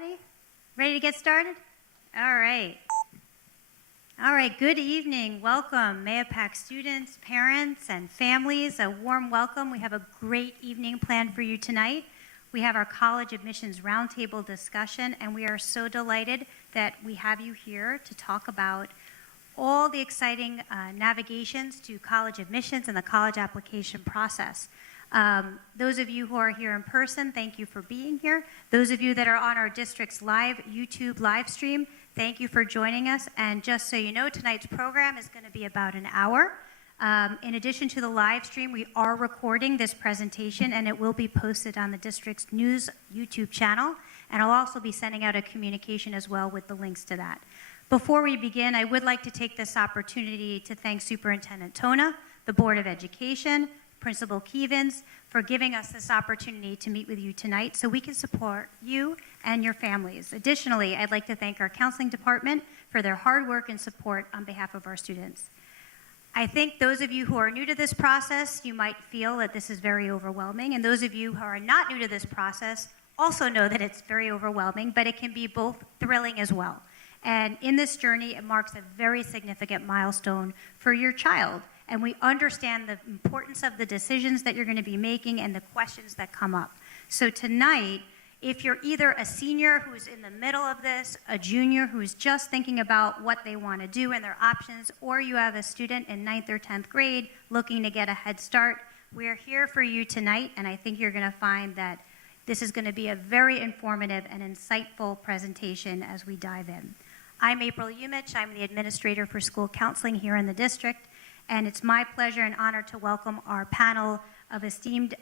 ready? Ready to get started? All right. All right, good evening. Welcome, Mahopac students, parents, and families. A warm welcome. We have a great evening planned for you tonight. We have our college admissions roundtable discussion, and we are so delighted that we have you here to talk about all the exciting navigations to college admissions and the college application process. Those of you who are here in person, thank you for being here. Those of you that are on our district's live YouTube live stream, thank you for joining us. And just so you know, tonight's program is going to be about an hour. In addition to the live stream, we are recording this presentation, and it will be posted on the district's news YouTube channel. And I'll also be sending out a communication as well with the links to that. Before we begin, I would like to take this opportunity to thank Superintendent Tona, the Board of Education, Principal Keevans, for giving us this opportunity to meet with you tonight so we can support you and your families. Additionally, I'd like to thank our counseling department for their hard work and support on behalf of our students. I think those of you who are new to this process, you might feel that this is very overwhelming, and those of you who are not new to this process also know that it's very overwhelming, but it can be both thrilling as well. And in this journey, it marks a very significant milestone for your child. And we understand the importance of the decisions that you're going to be making and the questions that come up. So tonight, if you're either a senior who's in the middle of this, a junior who's just thinking about what they want to do and their options, or you have a student in 9th or 10th grade looking to get a head start, we're here for you tonight, and I think you're going to find that this is going to be a very informative and insightful presentation as we dive in. I'm April Umich. I'm the administrator for school counseling here in the district. And it's my pleasure and honor to welcome our panel of esteemed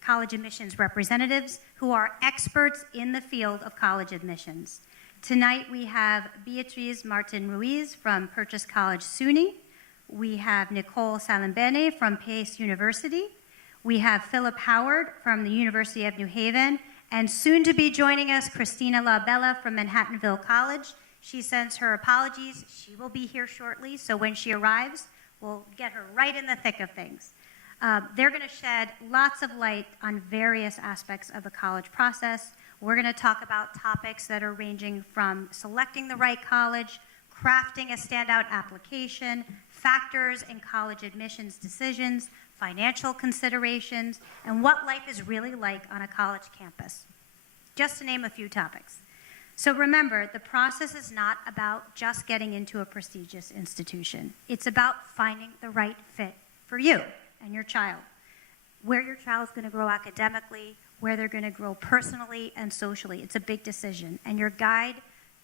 college admissions representatives who are experts in the field of college admissions. Tonight we have Beatriz Martin Ruiz from Purchase College SUNY. We have Nicole Salimbene from Pace University. We have Philip Howard from the University of New Haven. And soon to be joining us, Christina LaBella from Manhattanville College. She sends her apologies. She will be here shortly, so when she arrives, we'll get her right in the thick of things. They're going to shed lots of light on various aspects of the college process. We're going to talk about topics that are ranging from selecting the right college, crafting a standout application, factors in college admissions decisions, financial considerations, and what life is really like on a college campus, just to name a few topics. So remember, the process is not about just getting into a prestigious institution. It's about finding the right fit for you and your child, where your child's going to grow academically, where they're going to grow personally and socially. It's a big decision. And your guide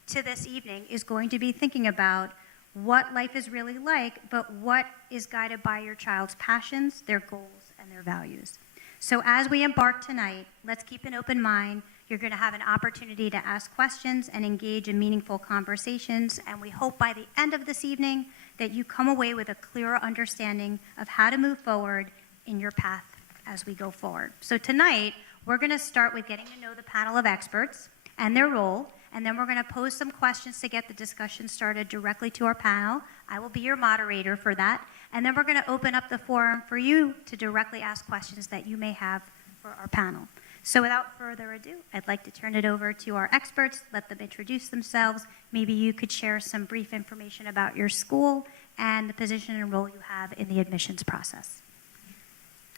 to this evening is going to be thinking about what life is really like, but what is guided by your child's passions, their goals, and their values. So as we embark tonight, let's keep an open mind. You're going to have an opportunity to ask questions and engage in meaningful conversations, and we hope by the end of this evening that you come away with a clearer understanding of how to move forward in your path as we go forward. So tonight, we're going to start with getting to know the panel of experts and their role, and then we're going to pose some questions to get the discussion started directly to our panel. I will be your moderator for that, and then we're going to open up the forum for you to directly ask questions that you may have for our panel. So without further ado, I'd like to turn it over to our experts, let them introduce themselves. Maybe you could share some brief information about your school and the position and role you have in the admissions process.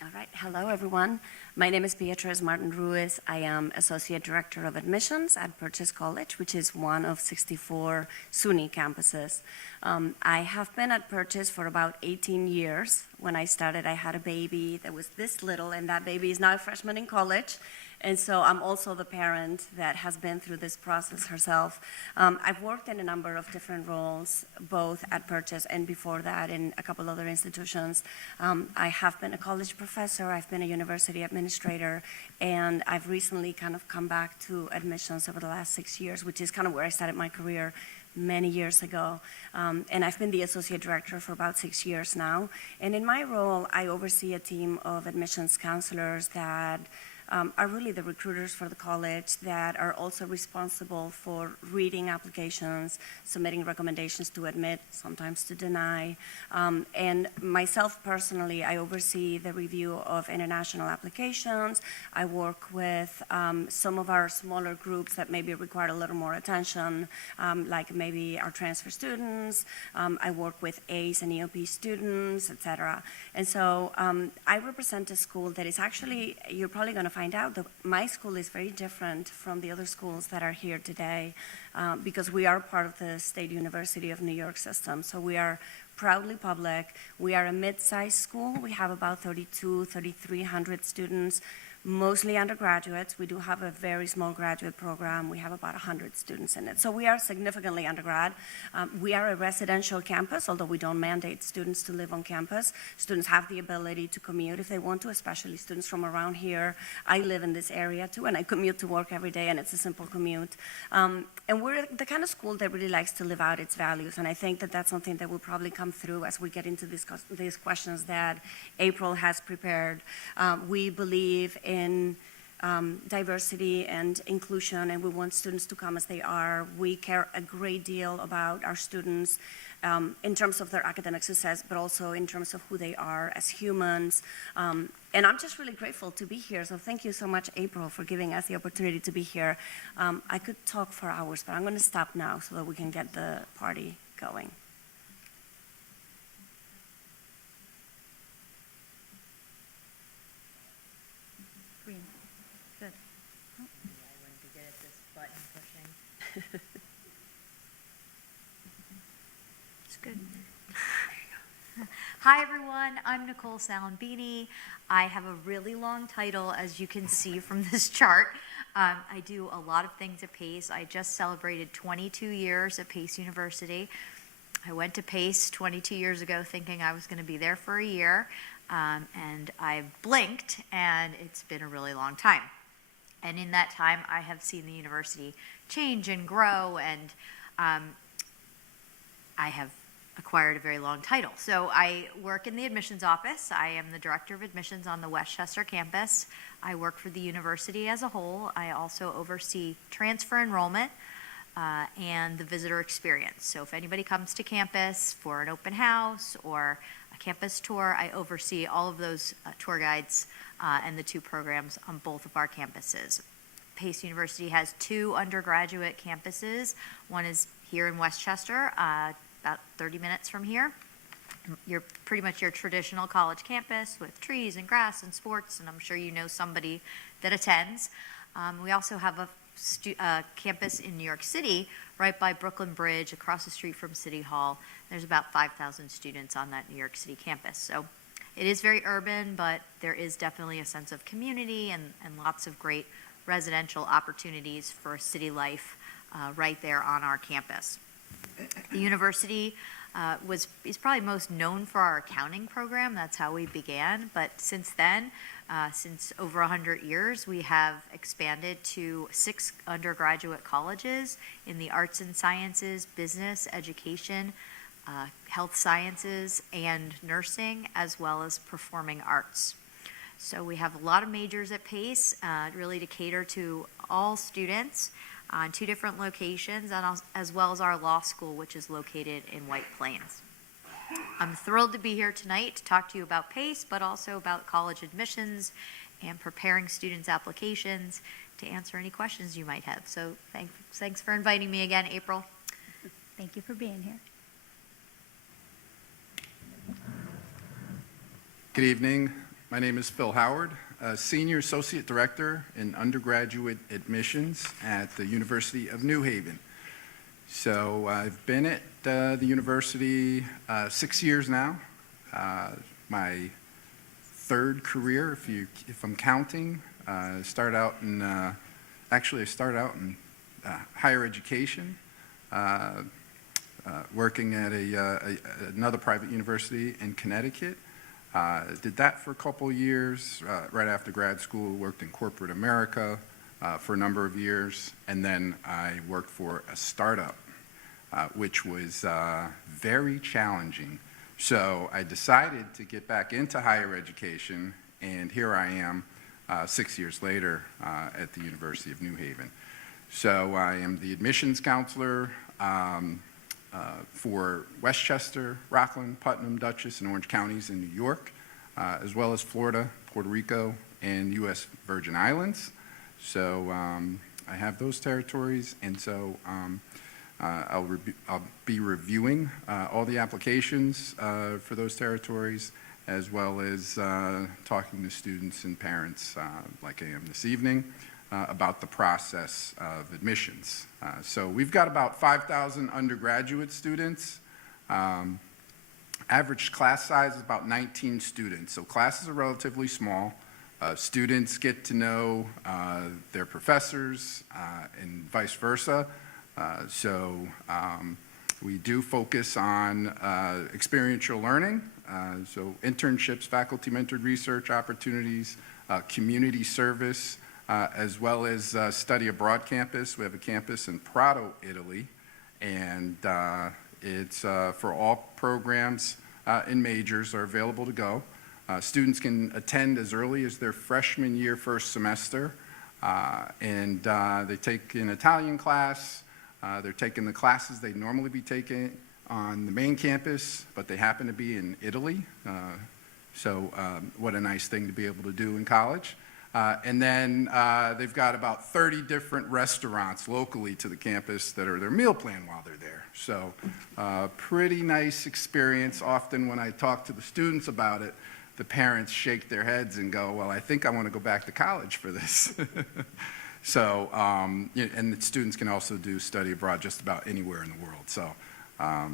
All right. Hello, everyone. My name is Beatriz Martin Ruiz. I am Associate Director of Admissions at Purchase College, which is one of 64 SUNY campuses. I have been at Purchase for about 18 years. When I started, I had a baby that was this little, and that baby is now a freshman in college. And so I'm also the parent that has been through this process herself. I've worked in a number of different roles, both at Purchase and before that in a couple other institutions. I have been a college professor, I've been a university administrator, and I've recently kind of come back to admissions over the last 6 years, which is kind of where I started my career many years ago. And I've been the associate director for about 6 years now. And in my role, I oversee a team of admissions counselors that are really the recruiters for the college that are also responsible for reading applications, submitting recommendations to admit, sometimes to deny. And myself personally, I oversee the review of international applications. I work with some of our smaller groups that maybe require a little more attention, like maybe our transfer students. I work with ACE and EOP students, et cetera. And so I represent a school that is actually, you're probably going to find out that my school is very different from the other schools that are here today because we are part of the State University of New York system. So we are proudly public. We are a mid-sized school. We have about 3,300 students, mostly undergraduates. We do have a very small graduate program. We have about 100 students in it. So we are significantly undergrad. We are a residential campus, although we don't mandate students to live on campus. Students have the ability to commute if they want to, especially students from around here. I live in this area too, and I commute to work every day, and it's a simple commute. And we're the kind of school that really likes to live out its values, and I think that that's something that will probably come through as we get into these questions that April has prepared. We believe in diversity and inclusion, and we want students to come as they are. We care a great deal about our students in terms of their academic success, but also in terms of who they are as humans. And I'm just really grateful to be here. So thank you so much, April, for giving us the opportunity to be here. I could talk for hours, but I'm going to stop now so that we can get the party going. Green. Good. I wouldn't be good at this button pushing. It's good. Hi, everyone. I'm Nicole Salambini. I have a really long title, as you can see from this chart. I do a lot of things at Pace. I just celebrated 22 years at Pace University. I went to Pace 22 years ago thinking I was going to be there for a year, and I blinked, and it's been a really long time. And in that time, I have seen the university change and grow, and I have acquired a very long title. So I work in the admissions office. I am the director of admissions on the Westchester campus. I work for the university as a whole. I also oversee transfer enrollment and the visitor experience. So if anybody comes to campus for an open house or a campus tour, I oversee all of those tour guides and the two programs on both of our campuses. Pace University has 2 undergraduate campuses. One is here in Westchester, about 30 minutes from here. You're pretty much your traditional college campus with trees and grass and sports, and I'm sure you know somebody that attends. We also have a campus in New York City, right by Brooklyn Bridge, across the street from City Hall. There's about 5,000 students on that New York City campus. So it is very urban, but there is definitely a sense of community and lots of great residential opportunities for city life right there on our campus. The university is probably most known for our accounting program. That's how we began. But since then, since over 100 years, we have expanded to 6 undergraduate colleges in the arts and sciences, business, education, health sciences, and nursing, as well as performing arts. So we have a lot of majors at Pace, really to cater to all students on 2 different locations, and as well as our law school, which is located in White Plains. I'm thrilled to be here tonight to talk to you about Pace, but also about college admissions and preparing students' applications, to answer any questions you might have. So thanks for inviting me again, April. Thank you for being here. Good evening. My name is Phil Howard, Senior Associate Director in Undergraduate Admissions at the University of New Haven. So I've been at the university 6 years now. My 3rd career, if I'm counting. I started out in higher education, working at another private university in Connecticut. Did that for a couple of years. Right after grad school, worked in corporate America for a number of years, and then I worked for a startup, which was very challenging. So I decided to get back into higher education, and here I am 6 years later at the University of New Haven. So I am the admissions counselor for Westchester, Rockland, Putnam, Dutchess, and Orange counties in New York, as well as Florida, Puerto Rico, and U.S. Virgin Islands. So I have those territories, and so I'll be reviewing all the applications for those territories, as well as talking to students and parents, like I am this evening, about the process of admissions. So we've got about 5,000 undergraduate students. Average class size is about 19 students, so classes are relatively small. Students get to know their professors and vice versa. So we do focus on experiential learning, so internships, faculty mentored research opportunities, community service, as well as study abroad campus. We have a campus in Prato, Italy, and it's for all programs and majors are available to go. Students can attend as early as their freshman year, first semester, and they take an Italian class. They're taking the classes they'd normally be taking on the main campus, but they happen to be in Italy. So what a nice thing to be able to do in college. And then they've got about 30 different restaurants locally to the campus that are their meal plan while they're there. So pretty nice experience. Often when I talk to the students about it, the parents shake their heads and go, well, I think I want to go back to college for this. So, and the students can also do study abroad just about anywhere in the world. So a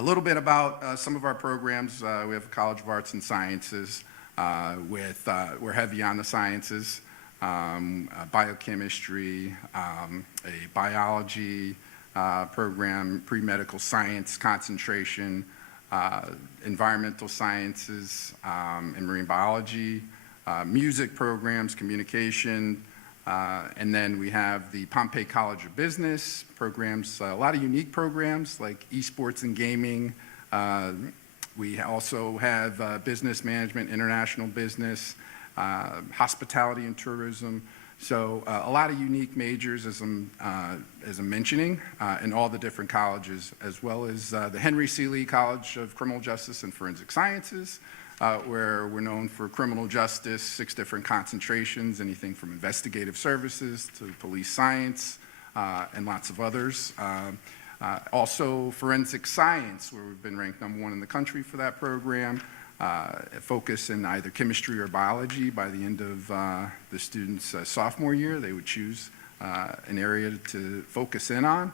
little bit about some of our programs. We have a College of Arts and Sciences. We're heavy on the sciences, biochemistry, a biology program, pre-medical science concentration, environmental sciences, and marine biology, music programs, communication, and then we have the Pompey College of Business programs, a lot of unique programs like esports and gaming. We also have business management, international business, hospitality and tourism. So a lot of unique majors, as I'm mentioning, in all the different colleges, as well as the Henry C. Lee College of Criminal Justice and Forensic Sciences, where we're known for criminal justice, 6 different concentrations, anything from investigative services to police science, and lots of others. Also forensic science, where we've been ranked #1 in the country for that program. Focus in either chemistry or biology. By the end of the student's sophomore year, they would choose an area to focus in on.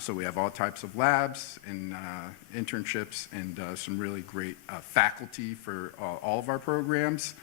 So we have all types of labs and internships and some really great faculty for all of our programs.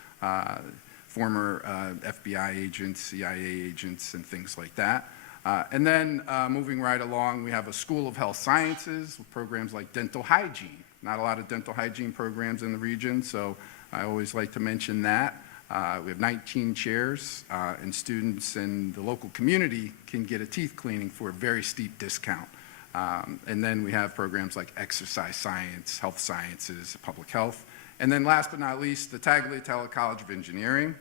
Former FBI agents, CIA agents, and things like that. And then moving right along, we have a School of Health Sciences with programs like dental hygiene. Not a lot of dental hygiene programs in the region, so I always like to mention that. We have 19 chairs, and students in the local community can get a teeth cleaning for a very steep discount. And then we have programs like exercise science, health sciences, public health. And then last but not least, the Tagliatelle College of Engineering,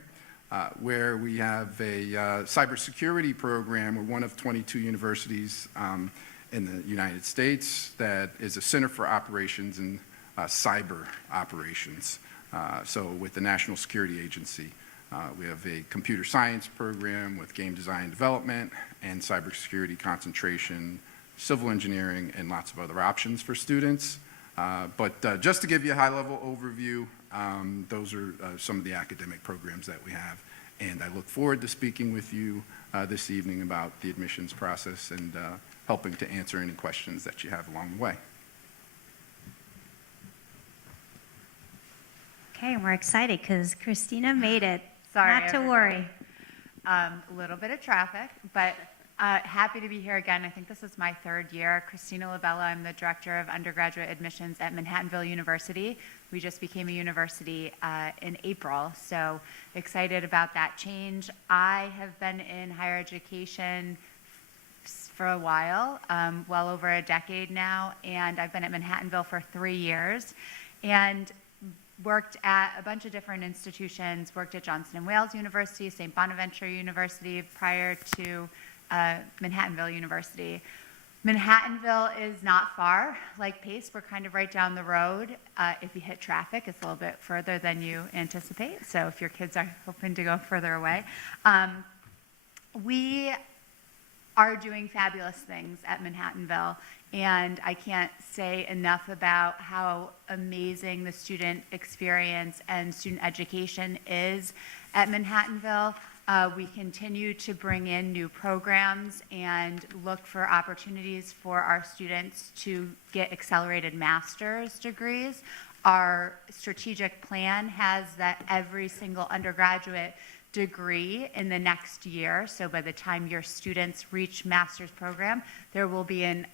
where we have a cybersecurity program. We're one of 22 universities in the United States that is a center for operations and cyber operations. So with the National Security Agency, we have a computer science program with game design development and cybersecurity concentration, civil engineering, and lots of other options for students. But just to give you a high-level overview, those are some of the academic programs that we have. And I look forward to speaking with you this evening about the admissions process and helping to answer any questions that you have along the way. Okay, and we're excited because Christina made it. Sorry, Not to worry. A little bit of traffic, but happy to be here again. I think this is my 3rd year. Christina Labella, I'm the Director of Undergraduate Admissions at Manhattanville University. We just became a university in April, so excited about that change. I have been in higher education for a while, well over a decade now, and I've been at Manhattanville for 3 years. And worked at a bunch of different institutions, worked at Johnson & Wales University, St. Bonaventure University, prior to Manhattanville University. Manhattanville is not far. Like Pace, we're kind of right down the road. If you hit traffic, it's a little bit further than you anticipate. So if your kids are hoping to go further away. We are doing fabulous things at Manhattanville, and I can't say enough about how amazing the student experience and student education is at Manhattanville. We continue to bring in new programs and look for opportunities for our students to get accelerated master's degrees. Our strategic plan has that every single undergraduate degree in the next year. So by the time your students reach master's program, there will be an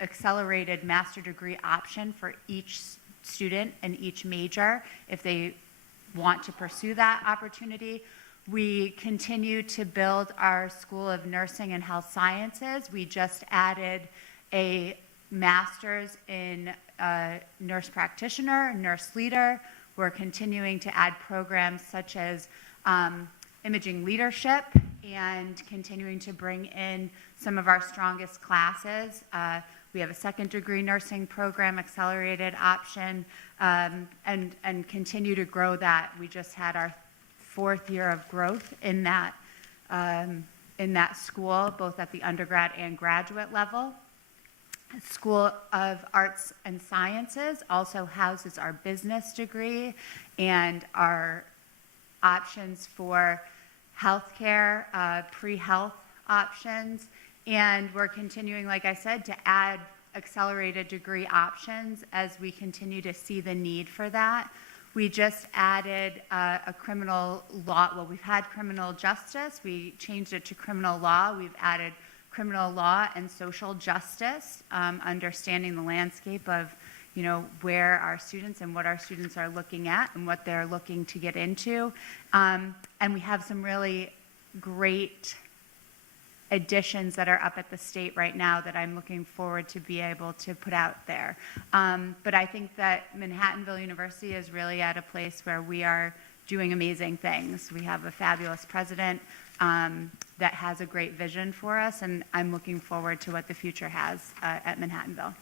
accelerated master degree option for each student and each major if they want to pursue that opportunity. We continue to build our School of Nursing and Health Sciences. We just added a master's in nurse practitioner, nurse leader. We're continuing to add programs such as imaging leadership and continuing to bring in some of our strongest classes. We have a second degree nursing program, accelerated option, and continue to grow that. We just had our 4th year of growth in that school, both at the undergrad and graduate level. School of Arts and Sciences also houses our business degree and our options for healthcare, pre-health options, and we're continuing, like I said, to add accelerated degree options as we continue to see the need for that. We just added a criminal law. Well, we've had criminal justice. We changed it to criminal law. We've added criminal law and social justice, understanding the landscape of, where our students and what our students are looking at and what they're looking to get into. And we have some really great additions that are up at the state right now that I'm looking forward to be able to put out there. But I think that Manhattanville University is really at a place where we are doing amazing things. We have a fabulous president that has a great vision for us, and I'm looking forward to what the future has at Manhattanville.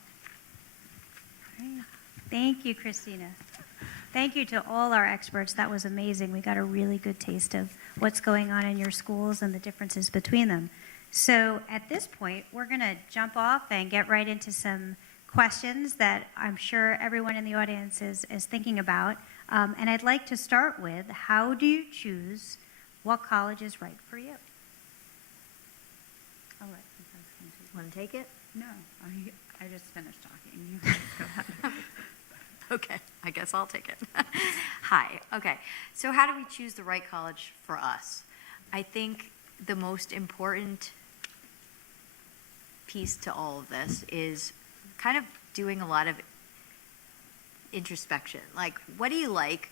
Great. Thank you, Christina. Thank you to all our experts. That was amazing. We got a really good taste of what's going on in your schools and the differences between them. So at this point, we're going to jump off and get right into some questions that I'm sure everyone in the audience is thinking about. And I'd like to start with, how do you choose what college is right for you? I'll let you guys continue. Want to take it? No, I just finished talking. You guys go ahead. Okay, I guess I'll take it. Hi, okay. So how do we choose the right college for us? I think the most important piece to all of this is kind of doing a lot of introspection. Like, what do you like?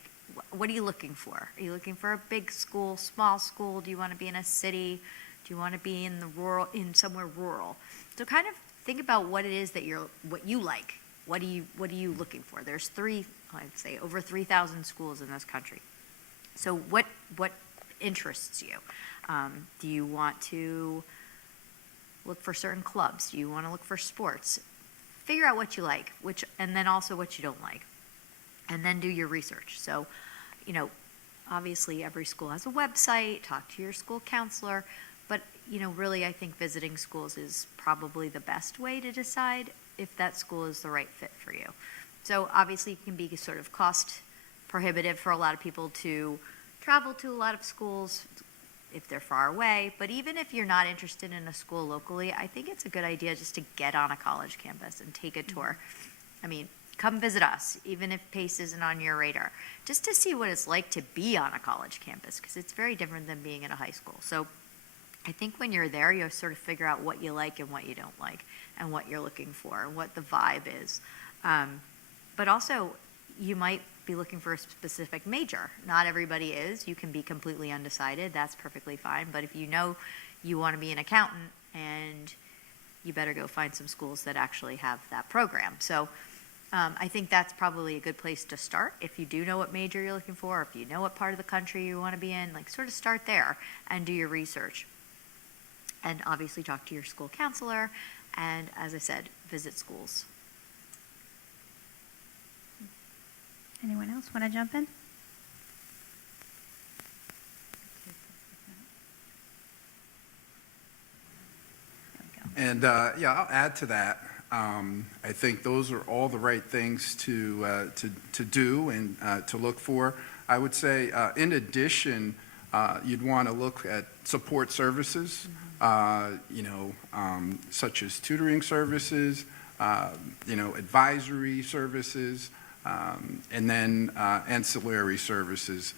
What are you looking for? Are you looking for a big school, small school? Do you want to be in a city? Do you want to be in somewhere rural? So kind of think about what it is that what you like. What are you looking for? There's I'd say over 3,000 schools in this country. So what interests you? Do you want to look for certain clubs? Do you want to look for sports? Figure out what you like, and then also what you don't like. And then do your research. So, obviously every school has a website, talk to your school counselor, but, really I think visiting schools is probably the best way to decide if that school is the right fit for you. So obviously it can be sort of cost prohibitive for a lot of people to travel to a lot of schools if they're far away, but even if you're not interested in a school locally, I think it's a good idea just to get on a college campus and take a tour. I mean, come visit us, even if PACE isn't on your radar, just to see what it's like to be on a college campus, because it's very different than being in a high school. So I think when you're there, you'll sort of figure out what you like and what you don't like, and what you're looking for, and what the vibe is. But also, you might be looking for a specific major. Not everybody is. You can be completely undecided. That's perfectly fine. But if you know you want to be an accountant, and you better go find some schools that actually have that program. So I think that's probably a good place to start if you do know what major you're looking for, or if you know what part of the country you want to be in, like sort of start there and do your research. And obviously talk to your school counselor, and as I said, visit schools. Anyone else want to jump in? There we go. And yeah, I'll add to that. I think those are all the right things to do and to look for. I would say, in addition, you'd want to look at support services, such as tutoring services, advisory services, and then ancillary services.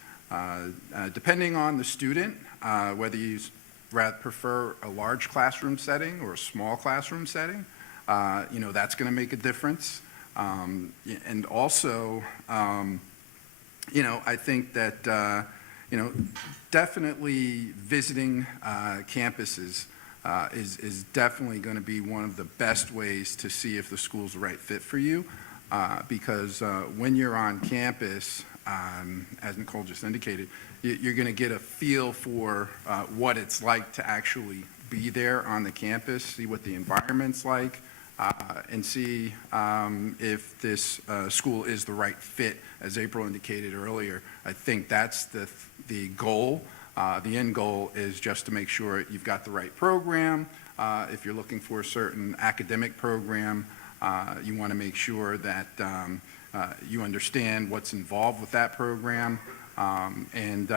Depending on the student, whether you rather prefer a large classroom setting or a small classroom setting, that's going to make a difference. And also, I think that, definitely visiting campuses is definitely going to be one of the best ways to see if the school's the right fit for you. Because when you're on campus, as Nicole just indicated, you're going to get a feel for what it's like to actually be there on the campus, see what the environment's like, and see if this school is the right fit. As April indicated earlier, I think that's the goal. The end goal is just to make sure you've got the right program. If you're looking for a certain academic program, you want to make sure that you understand what's involved with that program, and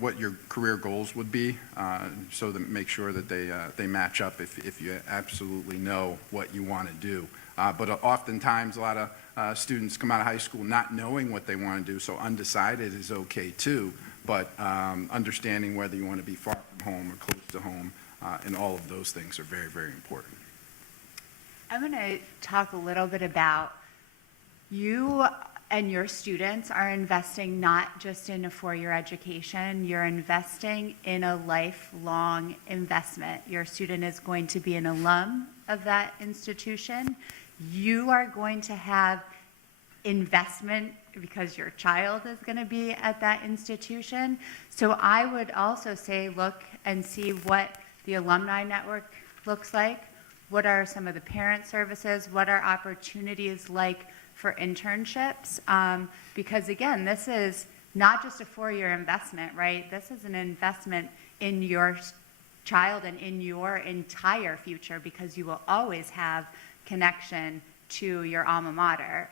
what your career goals would be, so that make sure that they match up if you absolutely know what you want to do. But oftentimes a lot of students come out of high school not knowing what they want to do, so undecided is okay too, but understanding whether you want to be far from home or close to home, and all of those things are very, very important. I'm going to talk a little bit about you and your students are investing not just in a four-year education, you're investing in a lifelong investment. Your student is going to be an alum of that institution. You are going to have investment because your child is going to be at that institution. So I would also say look and see what the alumni network looks like. What are some of the parent services? What are opportunities like for internships? Because again, this is not just a four-year investment, right? This is an investment in your child and in your entire future, because you will always have connection to your alma mater.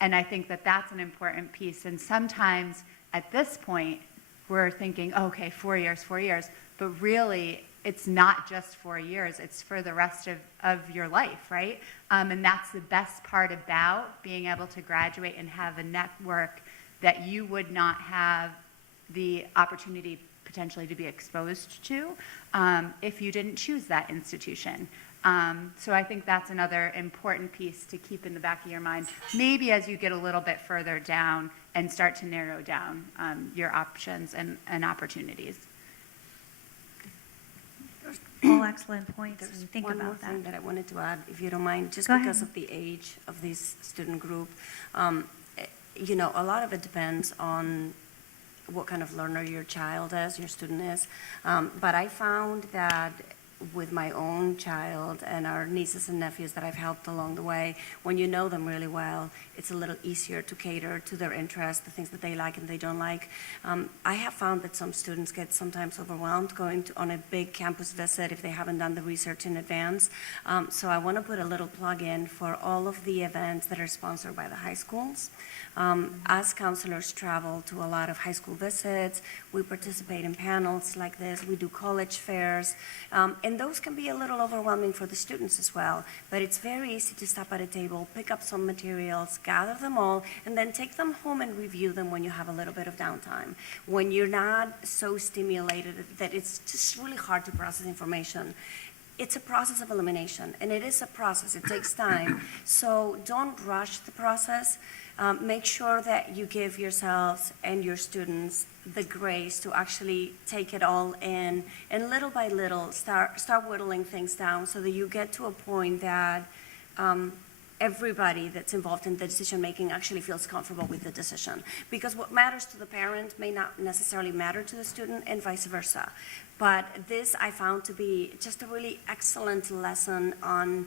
And I think that that's an important piece. And sometimes at this point, we're thinking, okay, 4 years, but really it's not just 4 years, it's for the rest of your life, right? And that's the best part about being able to graduate and have a network that you would not have the opportunity potentially to be exposed to if you didn't choose that institution. So I think that's another important piece to keep in the back of your mind, maybe as you get a little bit further down and start to narrow down your options and opportunities. All excellent points. There's And think one more about thing that. that I wanted to add, if you don't mind, just Go because ahead. of the age of this student group. A lot of it depends on what kind of learner your child is, your student is. But I found that with my own child and our nieces and nephews that I've helped along the way, when you know them really well, it's a little easier to cater to their interests, the things that they like and they don't like. I have found that some students get sometimes overwhelmed going on a big campus visit if they haven't done the research in advance. So I want to put a little plug in for all of the events that are sponsored by the high schools. As counselors travel to a lot of high school visits, we participate in panels like this, we do college fairs, and those can be a little overwhelming for the students as well, but it's very easy to stop at a table, pick up some materials, gather them all, and then take them home and review them when you have a little bit of downtime. When you're not so stimulated that it's just really hard to process information. It's a process of elimination, and it is a process. It takes time. So don't rush the process. Make sure that you give yourselves and your students the grace to actually take it all in, and little by little start whittling things down so that you get to a point that everybody that's involved in the decision making actually feels comfortable with the decision. Because what matters to the parent may not necessarily matter to the student, and vice versa. But this I found to be just a really excellent lesson on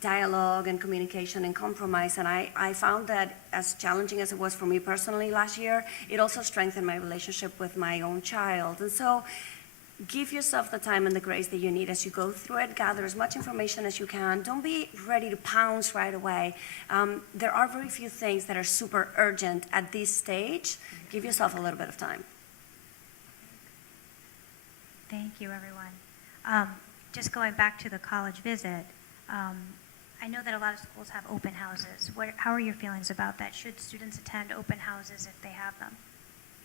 dialogue and communication and compromise. And I found that, as challenging as it was for me personally last year, it also strengthened my relationship with my own child. And so give yourself the time and the grace that you need as you go through it. Gather as much information as you can. Don't be ready to pounce right away. There are very few things that are super urgent at this stage. Give yourself a little bit of time. Thank you, everyone. Just going back to the college visit, I know that a lot of schools have open houses. How are your feelings about that? Should students attend open houses if they have them?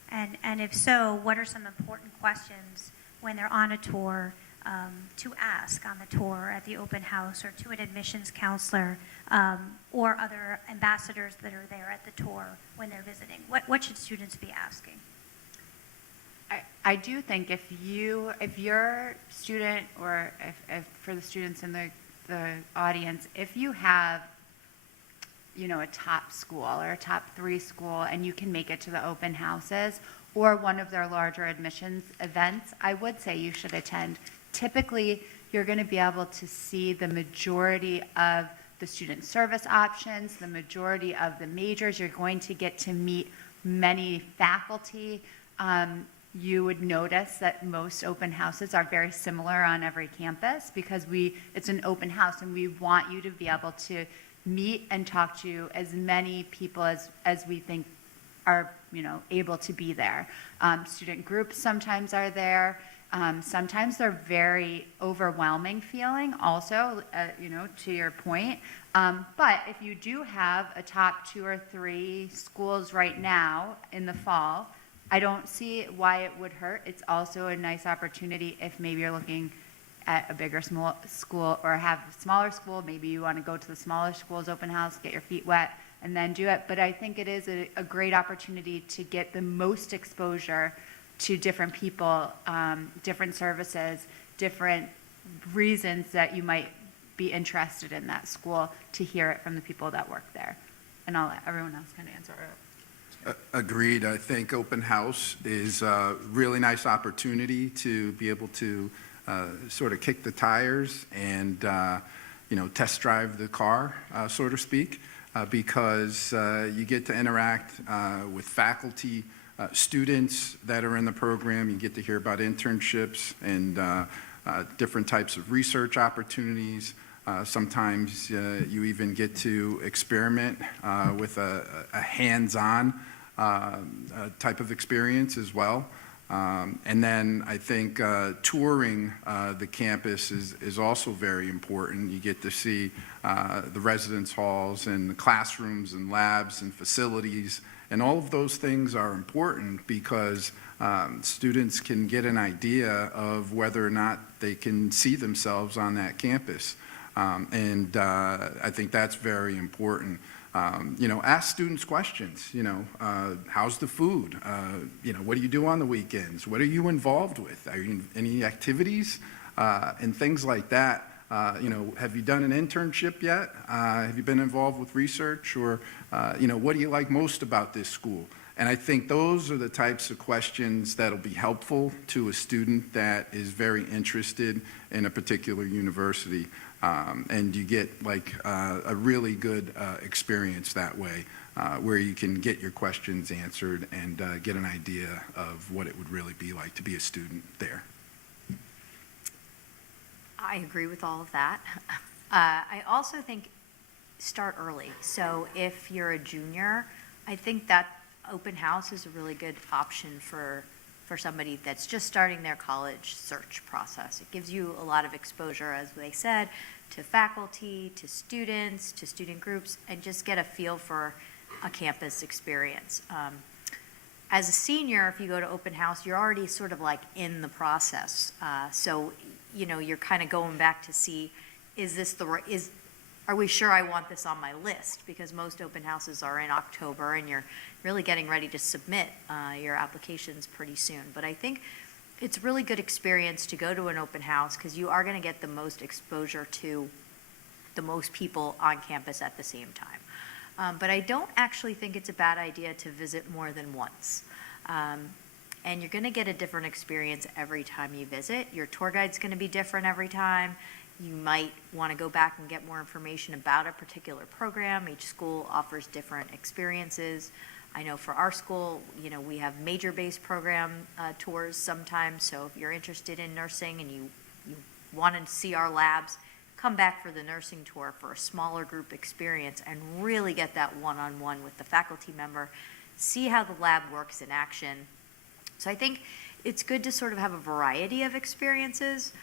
And if so, what are some important questions when they're on a tour to ask on the tour at the open house, or to an admissions counselor or other ambassadors that are there at the tour when they're visiting? What should students be asking? I do think if your student, or if for the students in the audience, if you have, a top school or a top 3 school and you can make it to the open houses or one of their larger admissions events, I would say you should attend. Typically, you're going to be able to see the majority of the student service options, the majority of the majors. You're going to get to meet many faculty. You would notice that most open houses are very similar on every campus because it's an open house, and we want you to be able to meet and talk to as many people as we think are able to be there. Student groups sometimes are there. Sometimes they're very overwhelming feeling also, to your point. But if you do have a top 2 or 3 schools right now in the fall, I don't see why it would hurt. It's also a nice opportunity if maybe you're looking at a bigger small school or have a smaller school. Maybe you want to go to the smaller school's open house, get your feet wet, and then do it. But I think it is a great opportunity to get the most exposure to different people, different services, different reasons that you might be interested in that school, to hear it from the people that work there. And I'll let everyone else kind of answer it. Agreed. I think open house is a really nice opportunity to be able to sort of kick the tires and, test drive the car, so to speak, because you get to interact with faculty, students that are in the program. You get to hear about internships and different types of research opportunities. Sometimes you even get to experiment with a hands-on type of experience as well. And then I think touring the campus is also very important. You get to see the residence halls and the classrooms and labs and facilities, and all of those things are important because students can get an idea of whether or not they can see themselves on that campus. And I think that's very important. Ask students questions. How's the food? What do you do on the weekends? What are you involved with? Are you in any activities? And things like that. Have you done an internship yet? Have you been involved with research? Or, what do you like most about this school? And I think those are the types of questions that'll be helpful to a student that is very interested in a particular university. And you get a really good experience that way, where you can get your questions answered and get an idea of what it would really be like to be a student there. I agree with all of that. I also think start early. So if you're a junior, I think that open house is a really good option for somebody that's just starting their college search process. It gives you a lot of exposure, as they said, to faculty, to students, to student groups, and just get a feel for a campus experience. As a senior, if you go to open house, you're already sort of in the process. So, you're kind of going back to see, are we sure I want this on my list? Because most open houses are in October, and you're really getting ready to submit your applications pretty soon. But I think it's a really good experience to go to an open house because you are going to get the most exposure to the most people on campus at the same time. But I don't actually think it's a bad idea to visit more than once. And you're going to get a different experience every time you visit. Your tour guide's going to be different every time. You might want to go back and get more information about a particular program. Each school offers different experiences. I know for our school, we have major-based program tours sometimes. So if you're interested in nursing and you want to see our labs, come back for the nursing tour for a smaller group experience and really get that one-on-one with the faculty member, see how the lab works in action. So I think it's good to sort of have a variety of experiences,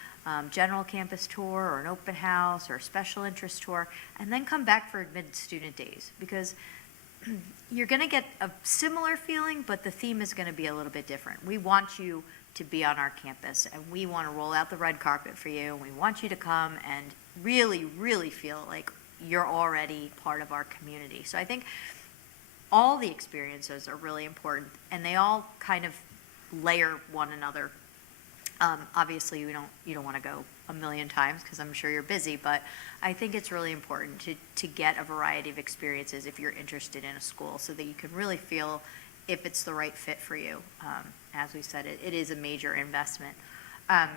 general campus tour or an open house or a special interest tour, and then come back for admitted student days, because you're going to get a similar feeling, but the theme is going to be a little bit different. We want you to be on our campus, and we want to roll out the red carpet for you, and we want you to come and really, really feel like you're already part of our community. So I think all the experiences are really important, and they all kind of layer one another. Obviously, you don't want to go a million times because I'm sure you're busy, but I think it's really important to get a variety of experiences if you're interested in a school, so that you can really feel if it's the right fit for you. As we said, it is a major investment. And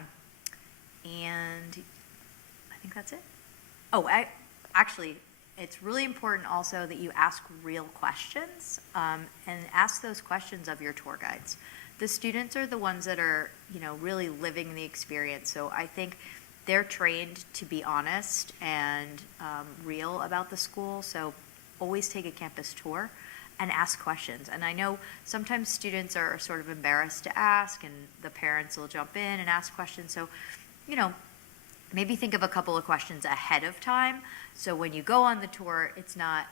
I think that's it. Oh, actually, it's really important also that you ask real questions, and ask those questions of your tour guides. The students are the ones that are, really living the experience. So I think they're trained to be honest and real about the school. So always take a campus tour and ask questions. And I know sometimes students are sort of embarrassed to ask, and the parents will jump in and ask questions. So, maybe think of a couple of questions ahead of time. So when you go on the tour, it's not,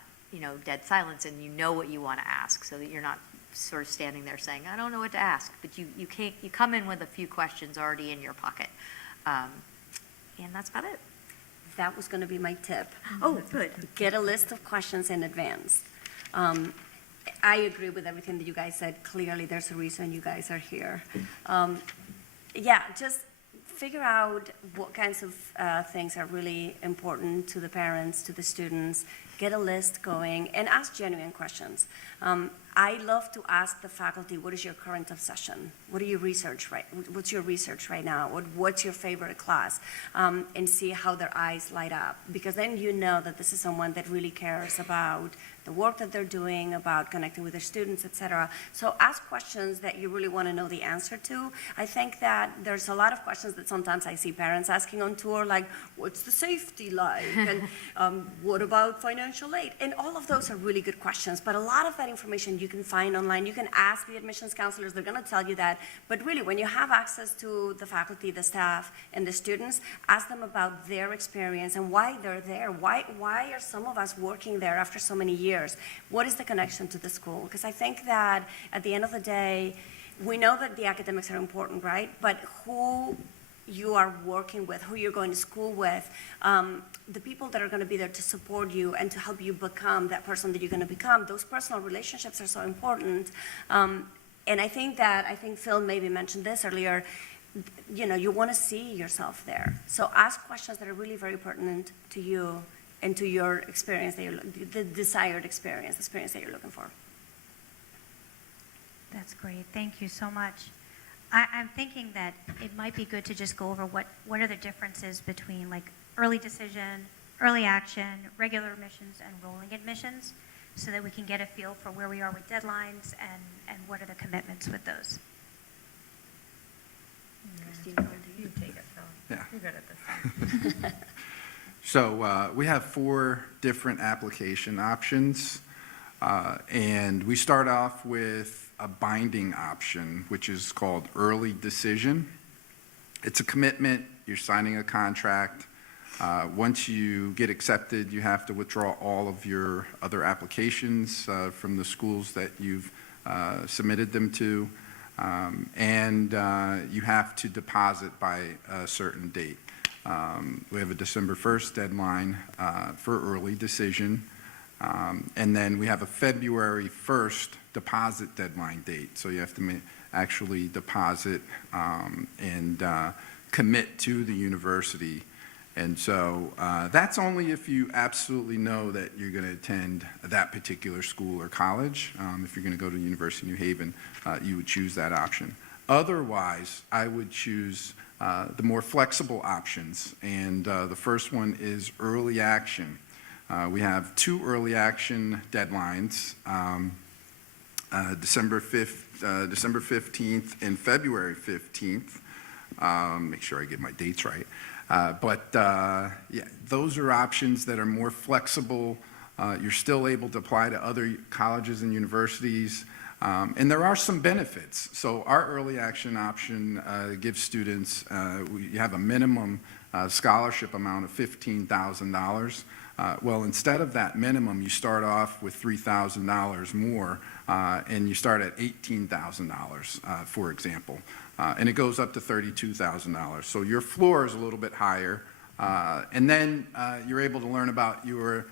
dead silence, and you know what you want to ask, so that you're not sort of standing there saying, I don't know what to ask, but you come in with a few questions already in your pocket. And that's about it. That was going to be my tip. Oh, good. Get a list of questions in advance. I agree with everything that you guys said. Clearly, there's a reason you guys are here. Just figure out what kinds of things are really important to the parents, to the students. Get a list going and ask genuine questions. I love to ask the faculty, what is your current obsession? What do you research what's your research right now? What's your favorite class? And see how their eyes light up. Because then you know that this is someone that really cares about the work that they're doing, about connecting with their students, et cetera. So ask questions that you really want to know the answer to. I think that there's a lot of questions that sometimes I see parents asking on tour, like, what's the safety like? And what about financial aid? And all of those are really good questions, but a lot of that information you can find online. You can ask the admissions counselors, they're going to tell you that. But really, when you have access to the faculty, the staff, and the students, ask them about their experience and why they're there. Why are some of us working there after so many years? What is the connection to the school? Because I think that at the end of the day, we know that the academics are important, right? But who you are working with, who you're going to school with, the people that are going to be there to support you and to help you become that person that you're going to become, those personal relationships are so important. And I think Phil maybe mentioned this earlier, you want to see yourself there. So ask questions that are really very pertinent to you and to your experience, the desired experience, the experience that you're looking for. That's great. Thank you so much. I'm thinking that it might be good to just go over what are the differences between like early decision, early action, regular admissions, and rolling admissions, so that we can get a feel for where we are with deadlines and what are the commitments with those. Christina, you take it, Phil. Yeah. You're good at this. So we have 4 different application options, and we start off with a binding option, which is called early decision. It's a commitment. You're signing a contract. Once you get accepted, you have to withdraw all of your other applications from the schools that you've submitted them to, and you have to deposit by a certain date. We have a December 1st deadline for early decision, and then we have a February 1st deposit deadline date. So you have to actually deposit and commit to the university And so that's only if you absolutely know that you're going to attend that particular school or college. If you're going to go to the University of New Haven, you would choose that option. Otherwise, I would choose the more flexible options, and the first one is early action. We have 2 early action deadlines, December 15th and February 15th. Make sure I get my dates right. Yeah, those are options that are more flexible. You're still able to apply to other colleges and universities. And there are some benefits. So our early action option gives students, you have a minimum scholarship amount of $15,000. Well, instead of that minimum, you start off with $3,000 more, and you start at $18,000, for example. And it goes up to $32,000. So your floor is a little bit higher. And then you're able to learn about your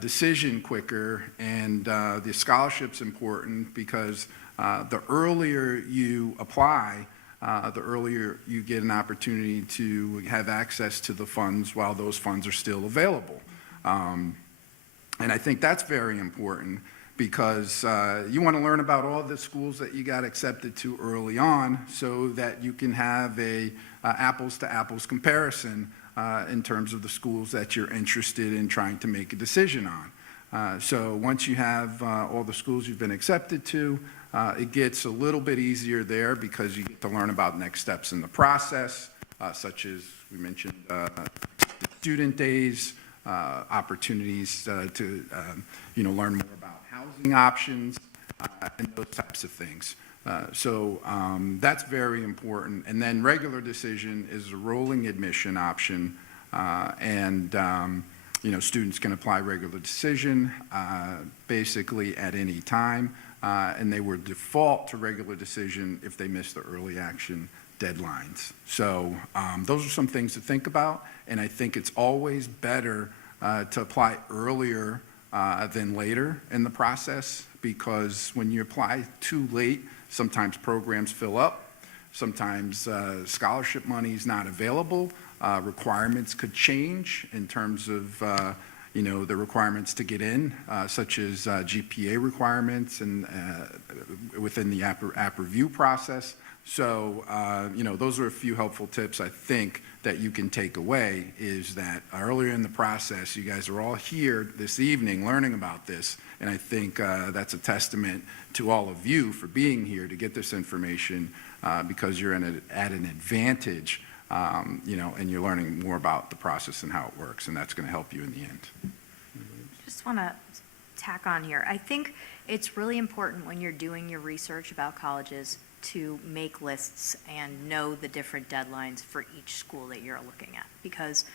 decision quicker, and the scholarship's important because the earlier you apply, the earlier you get an opportunity to have access to the funds while those funds are still available. And I think that's very important because you want to learn about all the schools that you got accepted to early on so that you can have a apples to apples comparison in terms of the schools that you're interested in trying to make a decision on. So once you have all the schools you've been accepted to, it gets a little bit easier there because you get to learn about next steps in the process, such as we mentioned student days, opportunities to learn more about housing options, and those types of things. So that's very important. And then regular decision is a rolling admission option, students can apply regular decision basically at any time, and they would default to regular decision if they miss the early action deadlines. So those are some things to think about, and I think it's always better to apply earlier than later in the process, because when you apply too late, sometimes programs fill up, sometimes scholarship money is not available, requirements could change in terms of the requirements to get in, such as GPA requirements and within the app review process. So, those are a few helpful tips I think that you can take away, is that earlier in the process, you guys are all here this evening learning about this, and I think that's a testament to all of you for being here to get this information because you're at an advantage, and you're learning more about the process and how it works, and that's going to help you in the end. Just want to tack on here. I think it's really important when you're doing your research about colleges to make lists and know the different deadlines for each school that you're looking at, because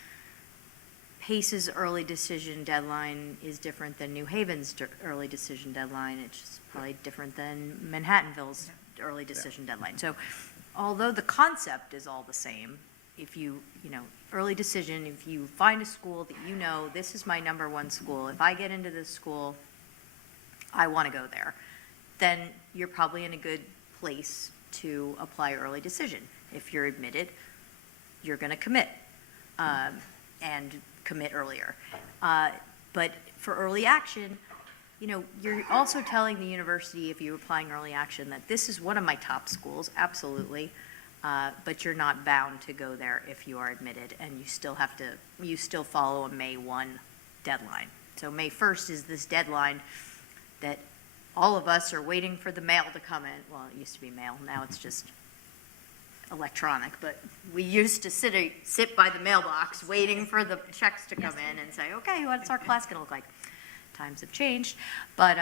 Pace's early decision deadline is different than New Haven's early decision deadline. It's probably different than Manhattanville's early decision deadline. So although the concept is all the same, if early decision, if you find a school that this is my number one school, if I get into this school, I want to go there, then you're probably in a good place to apply early decision. If you're admitted, you're going to commit and commit earlier. But for early action, you're also telling the university, if you're applying early action, that this is one of my top schools, absolutely, but you're not bound to go there if you are admitted, and you still follow a May 1 deadline. So May 1st is this deadline that all of us are waiting for the mail to come in. Well, it used to be mail, now it's just electronic, but we used to sit by the mailbox waiting for the checks to come in and say, okay, what's our class going to look like? Times have changed, but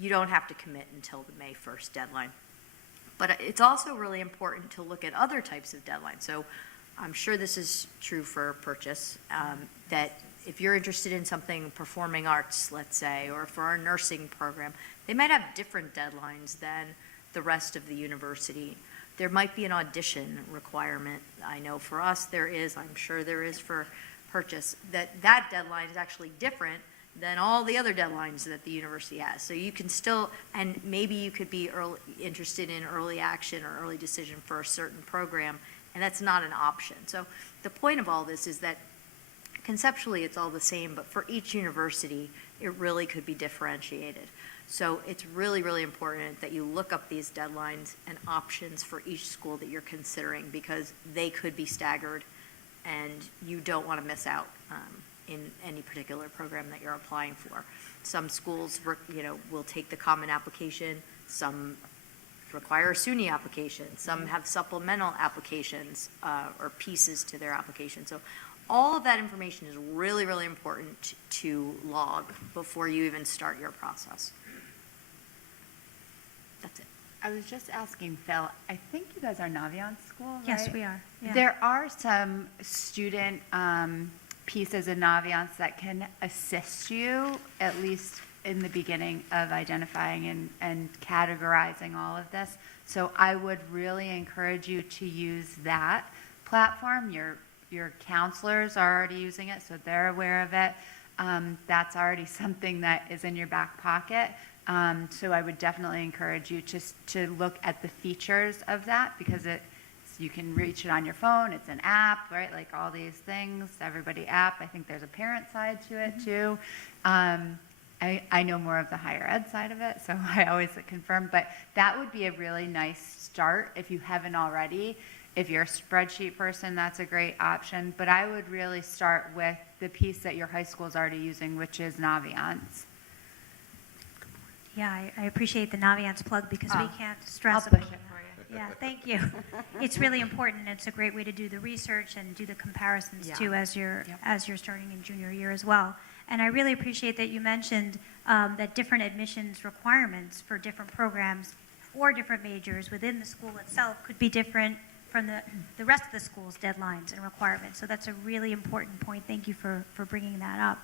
you don't have to commit until the May 1st deadline. But it's also really important to look at other types of deadlines. So I'm sure this is true for purchase, that if you're interested in something performing arts, let's say, or for our nursing program, they might have different deadlines than the rest of the university. There might be an audition requirement. I know for us there is, I'm sure there is for purchase, that deadline is actually different than all the other deadlines that the university has. So you can still, and maybe you could be interested in early action or early decision for a certain program, and that's not an option. So the point of all this is that conceptually it's all the same, but for each university, it really could be differentiated. So it's really, really important that you look up these deadlines and options for each school that you're considering, because they could be staggered and you don't want to miss out in any particular program that you're applying for. Some schools, will take the common application, some require a SUNY application, some have supplemental applications or pieces to their application. So all of that information is really, really important to log before you even start your process. That's it. I was just asking Phil, I think you guys are Naviance School, right? Yes, we are. Yeah. There are some student pieces in Naviance that can assist you, at least in the beginning of identifying and categorizing all of this. So I would really encourage you to use that platform. Your counselors are already using it, so they're aware of it. That's already something that is in your back pocket. So I would definitely encourage you just to look at the features of that, because you can reach it on your phone. It's an app, right? Like all these things, everybody app. I think there's a parent side to it too. I know more of the higher ed side of it, so I always confirm. But that would be a really nice start if you haven't already. If you're a spreadsheet person, that's a great option. But I would really start with the piece that your high school is already using, which is Naviance. Yeah, I appreciate the Naviance plug, because we can't stress I'll push about it that. for you. Yeah, thank you. It's really important, and it's a great way to do the research and do the comparisons Yeah. too as you're Yep. as you're starting in junior year as well. And I really appreciate that you mentioned that different admissions requirements for different programs or different majors within the school itself could be different from the rest of the school's deadlines and requirements. So that's a really important point. Thank you for bringing that up.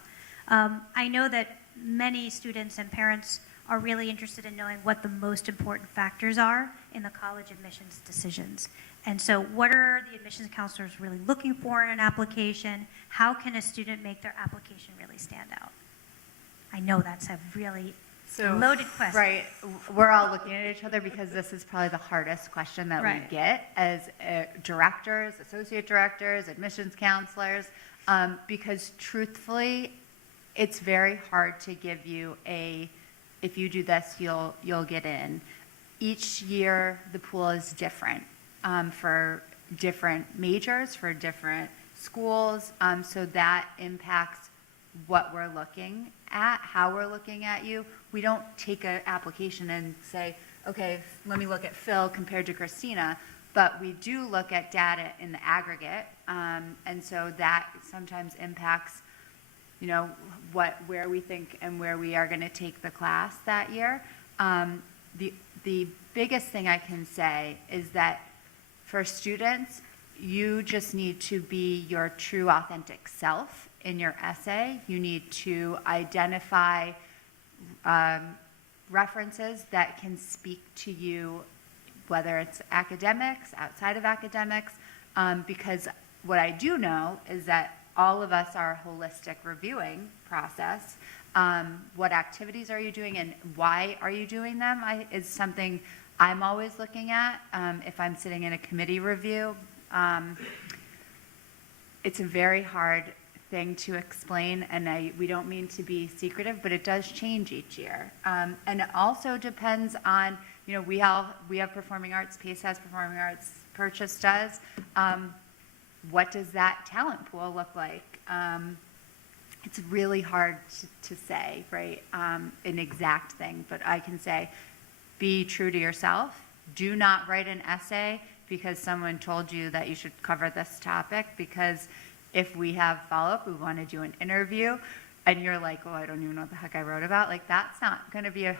I know that many students and parents are really interested in knowing what the most important factors are in the college admissions decisions. And so what are the admissions counselors really looking for in an application? How can a student make their application really stand out? I know that's a really loaded question. Right. We're all looking at each other because this is probably the hardest question that we Right. get as directors, associate directors, admissions counselors, because truthfully, it's very hard to give you if you do this, you'll get in. Each year, the pool is different for different majors, for different schools, so that impacts what we're looking at, how we're looking at you. We don't take an application and say, okay, let me look at Phil compared to Christina, but we do look at data in the aggregate, and so that sometimes impacts where we think and where we are going to take the class that year. The biggest thing I can say is that for students, you just need to be your true authentic self in your essay. You need to identify references that can speak to you, whether it's academics, outside of academics, because what I do know is that all of us are a holistic reviewing process. What activities are you doing and why are you doing them is something I'm always looking at. If I'm sitting in a committee review, it's a very hard thing to explain, and we don't mean to be secretive, but it does change each year. And it also depends on, we have performing arts, PACE has performing arts, Purchase does. What does that talent pool look like? It's really hard to say, right, an exact thing, but I can say, be true to yourself. Do not write an essay because someone told you that you should cover this topic, because if we have follow-up, we want to do an interview, and you're like, oh, I don't even know what the heck I wrote about, like that's not going to be a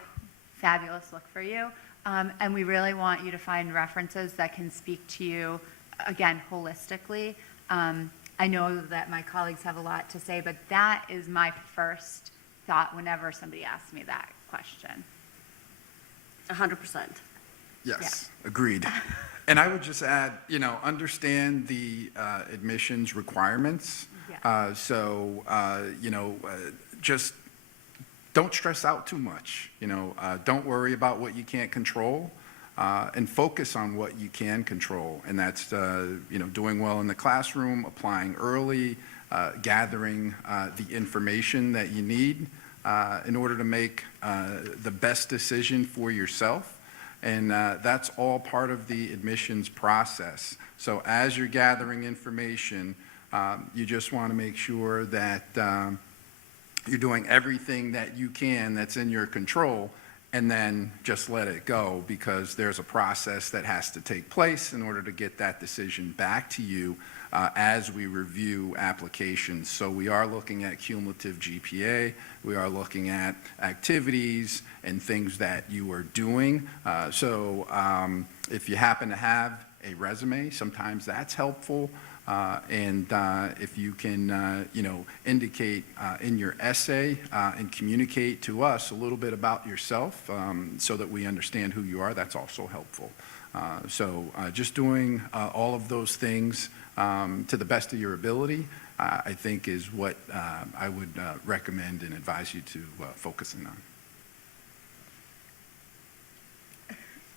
fabulous look for you. And we really want you to find references that can speak to you, again, holistically. I know that my colleagues have a lot to say, but that is my first thought whenever somebody asks me that question. 100%. Yes, agreed. And I would just add, understand the admissions requirements. Yeah. Just don't stress out too much. Don't worry about what you can't control, and focus on what you can control. And that's, doing well in the classroom, applying early, gathering the information that you need in order to make the best decision for yourself. And that's all part of the admissions process. So as you're gathering information, you just want to make sure that you're doing everything that you can that's in your control, and then just let it go, because there's a process that has to take place in order to get that decision back to you as we review applications. So we are looking at cumulative GPA, we are looking at activities and things that you are doing. So if you happen to have a resume, sometimes that's helpful. And if you can, indicate in your essay and communicate to us a little bit about yourself so that we understand who you are, that's also helpful. So just doing all of those things to the best of your ability, I think is what I would recommend and advise you to focusing on.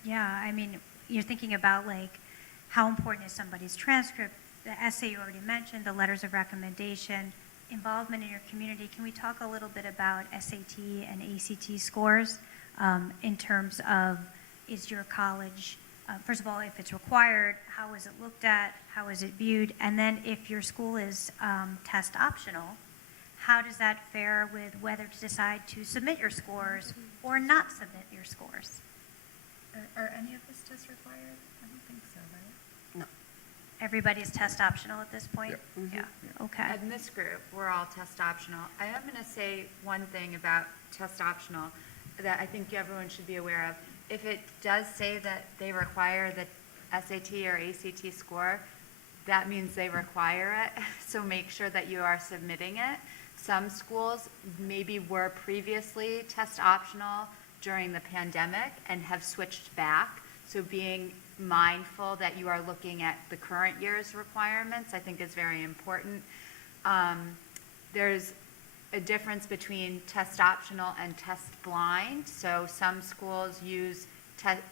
Yeah, I mean, you're thinking about like how important is somebody's transcript, the essay you already mentioned, the letters of recommendation, involvement in your community. Can we talk a little bit about SAT and ACT scores in terms of, is your college, first of all, if it's required, how is it looked at, how is it viewed, and then if your school is test optional, how does that fare with whether to decide to submit your scores or not submit your scores? Are any of this tests required? I don't think so, right? Everybody's test optional at this point? Yep. Yeah, okay. In this group, we're all test optional. I am going to say one thing about test optional that I think everyone should be aware of. If it does say that they require the SAT or ACT score, that means they require it. So make sure that you are submitting it. Some schools maybe were previously test optional during the pandemic and have switched back. So being mindful that you are looking at the current year's requirements, I think is very important. There's a difference between test optional and test blind. So some schools use,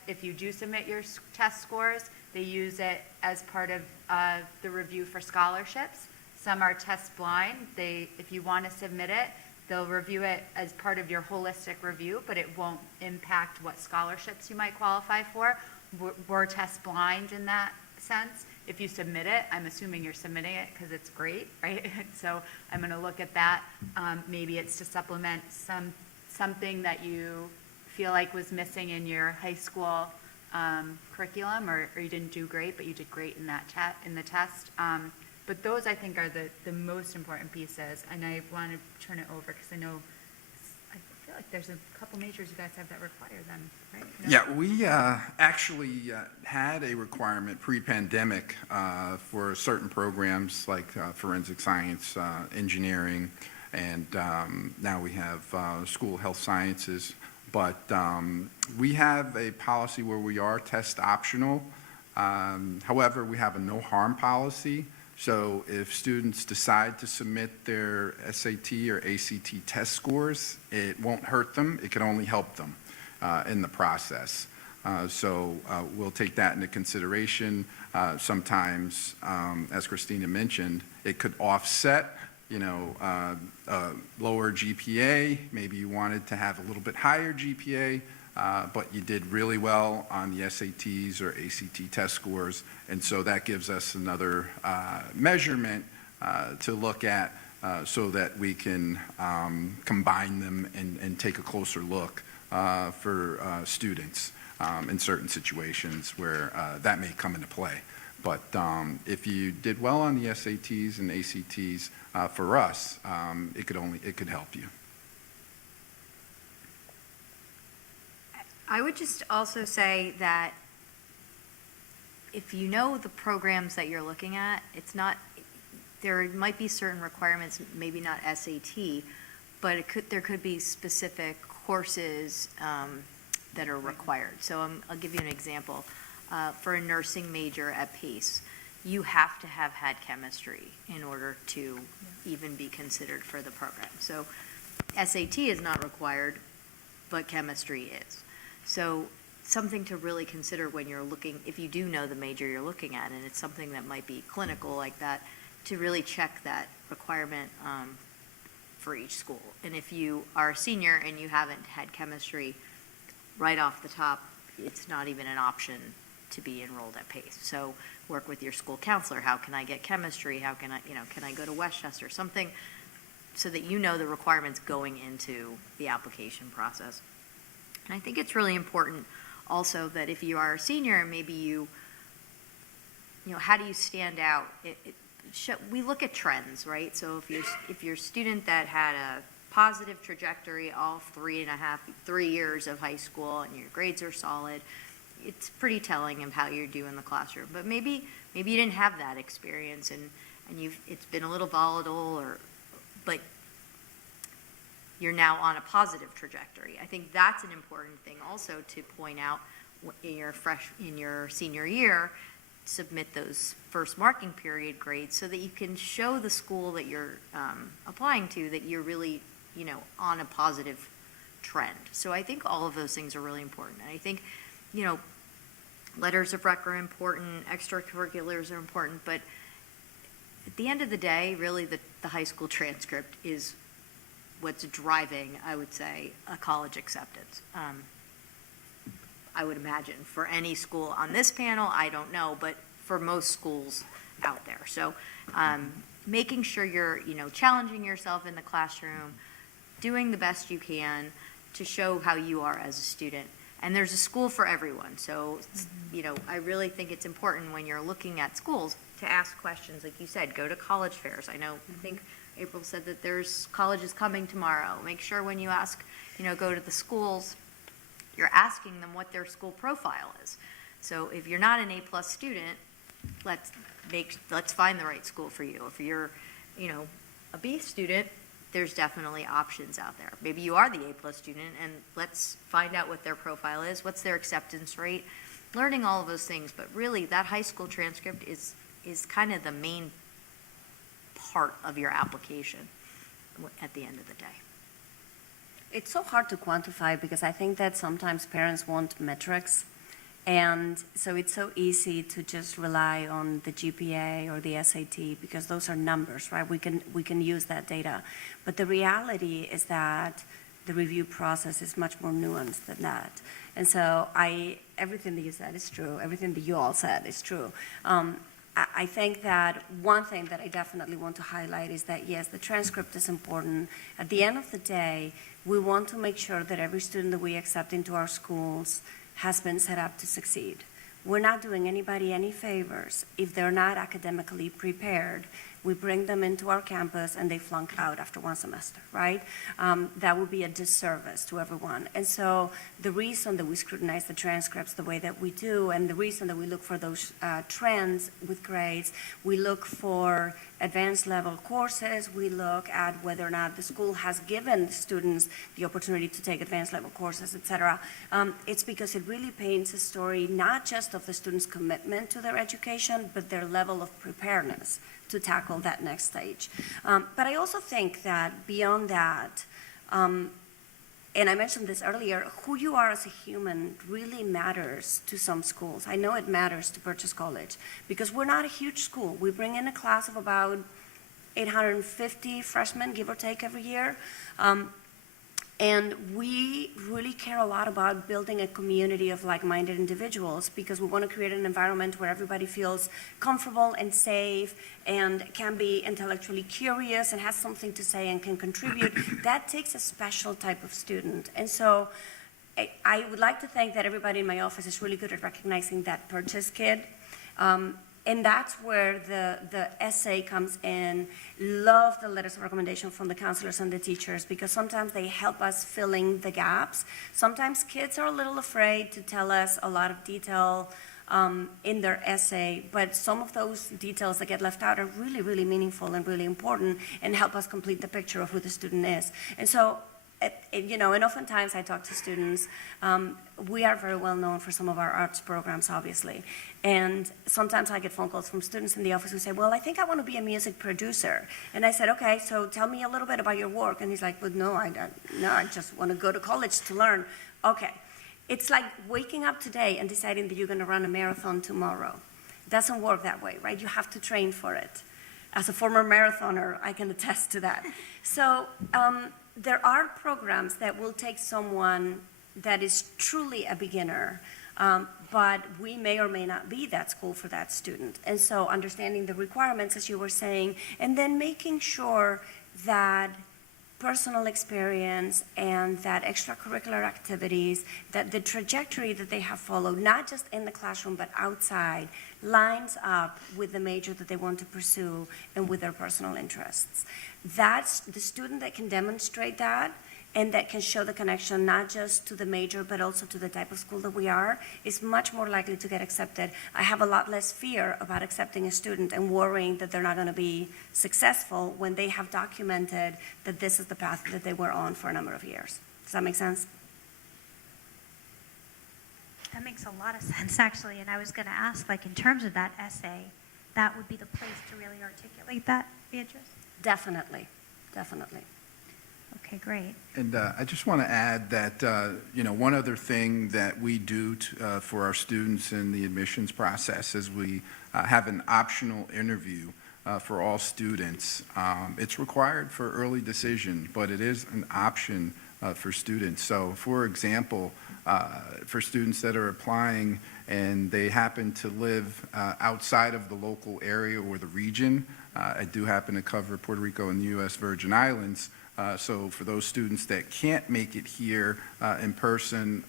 if you do submit your test scores, they use it as part of the review for scholarships. Some are test blind. If you want to submit it, they'll review it as part of your holistic review, but it won't impact what scholarships you might qualify for. We're test blind in that sense. If you submit it, I'm assuming you're submitting it because it's great, right? So I'm going to look at that. Maybe it's to supplement something that you feel like was missing in your high school curriculum, or you didn't do great, but you did great in that in the test. But those, I think, are the most important pieces. And I want to turn it over because I know, I feel like there's a couple majors you guys have that require them, right? No? Yeah, we actually had a requirement pre-pandemic for certain programs like forensic science, engineering, and now we have school health sciences. But we have a policy where we are test optional. However, we have a no harm policy. So if students decide to submit their SAT or ACT test scores, it won't hurt them. It can only help them in the process. So we'll take that into consideration. Sometimes, as Christina mentioned, it could offset, lower GPA. Maybe you wanted to have a little bit higher GPA, but you did really well on the SATs or ACT test scores. And so that gives us another measurement to look at so that we can combine them and take a closer look for students in certain situations where that may come into play. But if you did well on the SATs and ACTs, for us, it could help you. I would just also say that if you know the programs that you're looking at, there might be certain requirements, maybe not SAT, but there could be specific courses that are required. So I'll give you an example. For a nursing major at Pace, you have to have had chemistry in order to even be considered for the program. So SAT is not required, but chemistry is. So something to really consider when you're looking, if you do know the major you're looking at, and it's something that might be clinical like that, to really check that requirement for each school. And if you are a senior and you haven't had chemistry right off the top, it's not even an option to be enrolled at PACE. So work with your school counselor. How can I get chemistry? How can I, can I go to Westchester? Something so that you know the requirements going into the application process. And I think it's really important also that if you are a senior and maybe how do you stand out? We look at trends, right? So if you're a student that had a positive trajectory all 3 years of high school and your grades are solid, it's pretty telling of how you're doing in the classroom. But maybe you didn't have that experience and it's been a little volatile but you're now on a positive trajectory. I think that's an important thing also to point out in your senior year. Submit those first marking period grades so that you can show the school that you're applying to that you're really, on a positive trend. So I think all of those things are really important. And I think, letters of rec are important, extracurriculars are important, but at the end of the day, really the high school transcript is what's driving, I would say, a college acceptance. I would imagine for any school on this panel, I don't know, but for most schools out there. So making sure you're, challenging yourself in the classroom, doing the best you can to show how you are as a student. And there's a school for everyone. So, I really think it's important when you're looking at schools to ask questions. Like you said, go to college fairs. I think April said that there's colleges coming tomorrow. Make sure when you ask, go to the schools, you're asking them what their school profile is. So if you're not an A+ student, let's find the right school for you. If you're, a B student, there's definitely options out there. Maybe you are the A+ student, and let's find out what their profile is, what's their acceptance rate, learning all of those things. But really, that high school transcript is kind of the main part of your application at the end of the day. It's so hard to quantify because I think that sometimes parents want metrics. And so it's so easy to just rely on the GPA or the SAT because those are numbers, right? We can use that data. But the reality is that the review process is much more nuanced than that. And so everything that you said is true. Everything that you all said is true. I think that one thing that I definitely want to highlight is that, yes, the transcript is important. At the end of the day, we want to make sure that every student that we accept into our schools has been set up to succeed. We're not doing anybody any favors if they're not academically prepared. We bring them into our campus and they flunk out after one semester, right? That would be a disservice to everyone. And so the reason that we scrutinize the transcripts the way that we do, and the reason that we look for those trends with grades, we look for advanced level courses, we look at whether or not the school has given students the opportunity to take advanced level courses, et cetera. It's because it really paints a story not just of the students' commitment to their education, but their level of preparedness to tackle that next stage. But I also think that beyond that, and I mentioned this earlier, who you are as a human really matters to some schools. I know it matters to Purchase College because we're not a huge school. We bring in a class of about 850 freshmen, give or take, every year. And we really care a lot about building a community of like-minded individuals because we want to create an environment where everybody feels comfortable and safe and can be intellectually curious and has something to say and can contribute. That takes a special type of student. And so I would like to think that everybody in my office is really good at recognizing that Purchase kid. And that's where the essay comes in. Love the letters of recommendation from the counselors and the teachers because sometimes they help us filling the gaps. Sometimes kids are a little afraid to tell us a lot of detail in their essay, but some of those details that get left out are really, really meaningful and really important and help us complete the picture of who the student is. And so, and oftentimes I talk to students, we are very well known for some of our arts programs, obviously. And sometimes I get phone calls from students in the office who say, well, I think I want to be a music producer. And I said, okay, so tell me a little bit about your work. And he's like, well, no, I just want to go to college to learn. Okay. It's like waking up today and deciding that you're going to run a marathon tomorrow. It doesn't work that way, right? You have to train for it. As a former marathoner, I can attest to that. So there are programs that will take someone that is truly a beginner, but we may or may not be that school for that student. And so understanding the requirements, as you were saying, and then making sure that personal experience and that extracurricular activities, that the trajectory that they have followed, not just in the classroom but outside, lines up with the major that they want to pursue and with their personal interests. That's the student that can demonstrate that and that can show the connection not just to the major but also to the type of school that we are, is much more likely to get accepted. I have a lot less fear about accepting a student and worrying that they're not going to be successful when they have documented that this is the path that they were on for a number of years. Does that make sense? That makes a lot of sense, actually. And I was going to ask, like, in terms of that essay, that would be the place to really articulate that, Beatrice? Definitely, definitely. Okay, great. And I just want to add that, one other thing that we do for our students in the admissions process is we have an optional interview for all students. It's required for early decision, but it is an option for students. So, for example, for students that are applying and they happen to live outside of the local area or the region, I do happen to cover Puerto Rico and the U.S. Virgin Islands. So for those students that can't make it here in person,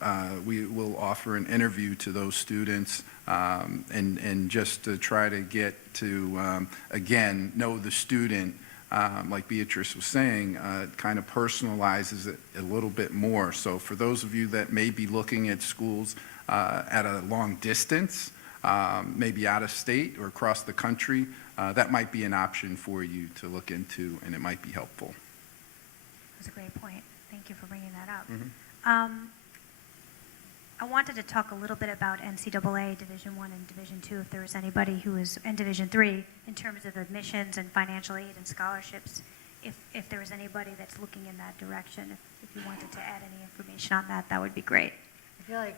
we will offer an interview to those students and just to try to get to, again, know the student, like Beatrice was saying, kind of personalizes it a little bit more. So for those of you that may be looking at schools at a long distance, maybe out of state or across the country, that might be an option for you to look into, and it might be helpful. That's a great point. Thank you for bringing that up. Mm-hmm. I wanted to talk a little bit about NCAA Division I and Division II, if there was anybody who was in Division III in terms of admissions and financial aid and scholarships, if there was anybody that's looking in that direction. If you wanted to add any information on that, that would be great. I feel like,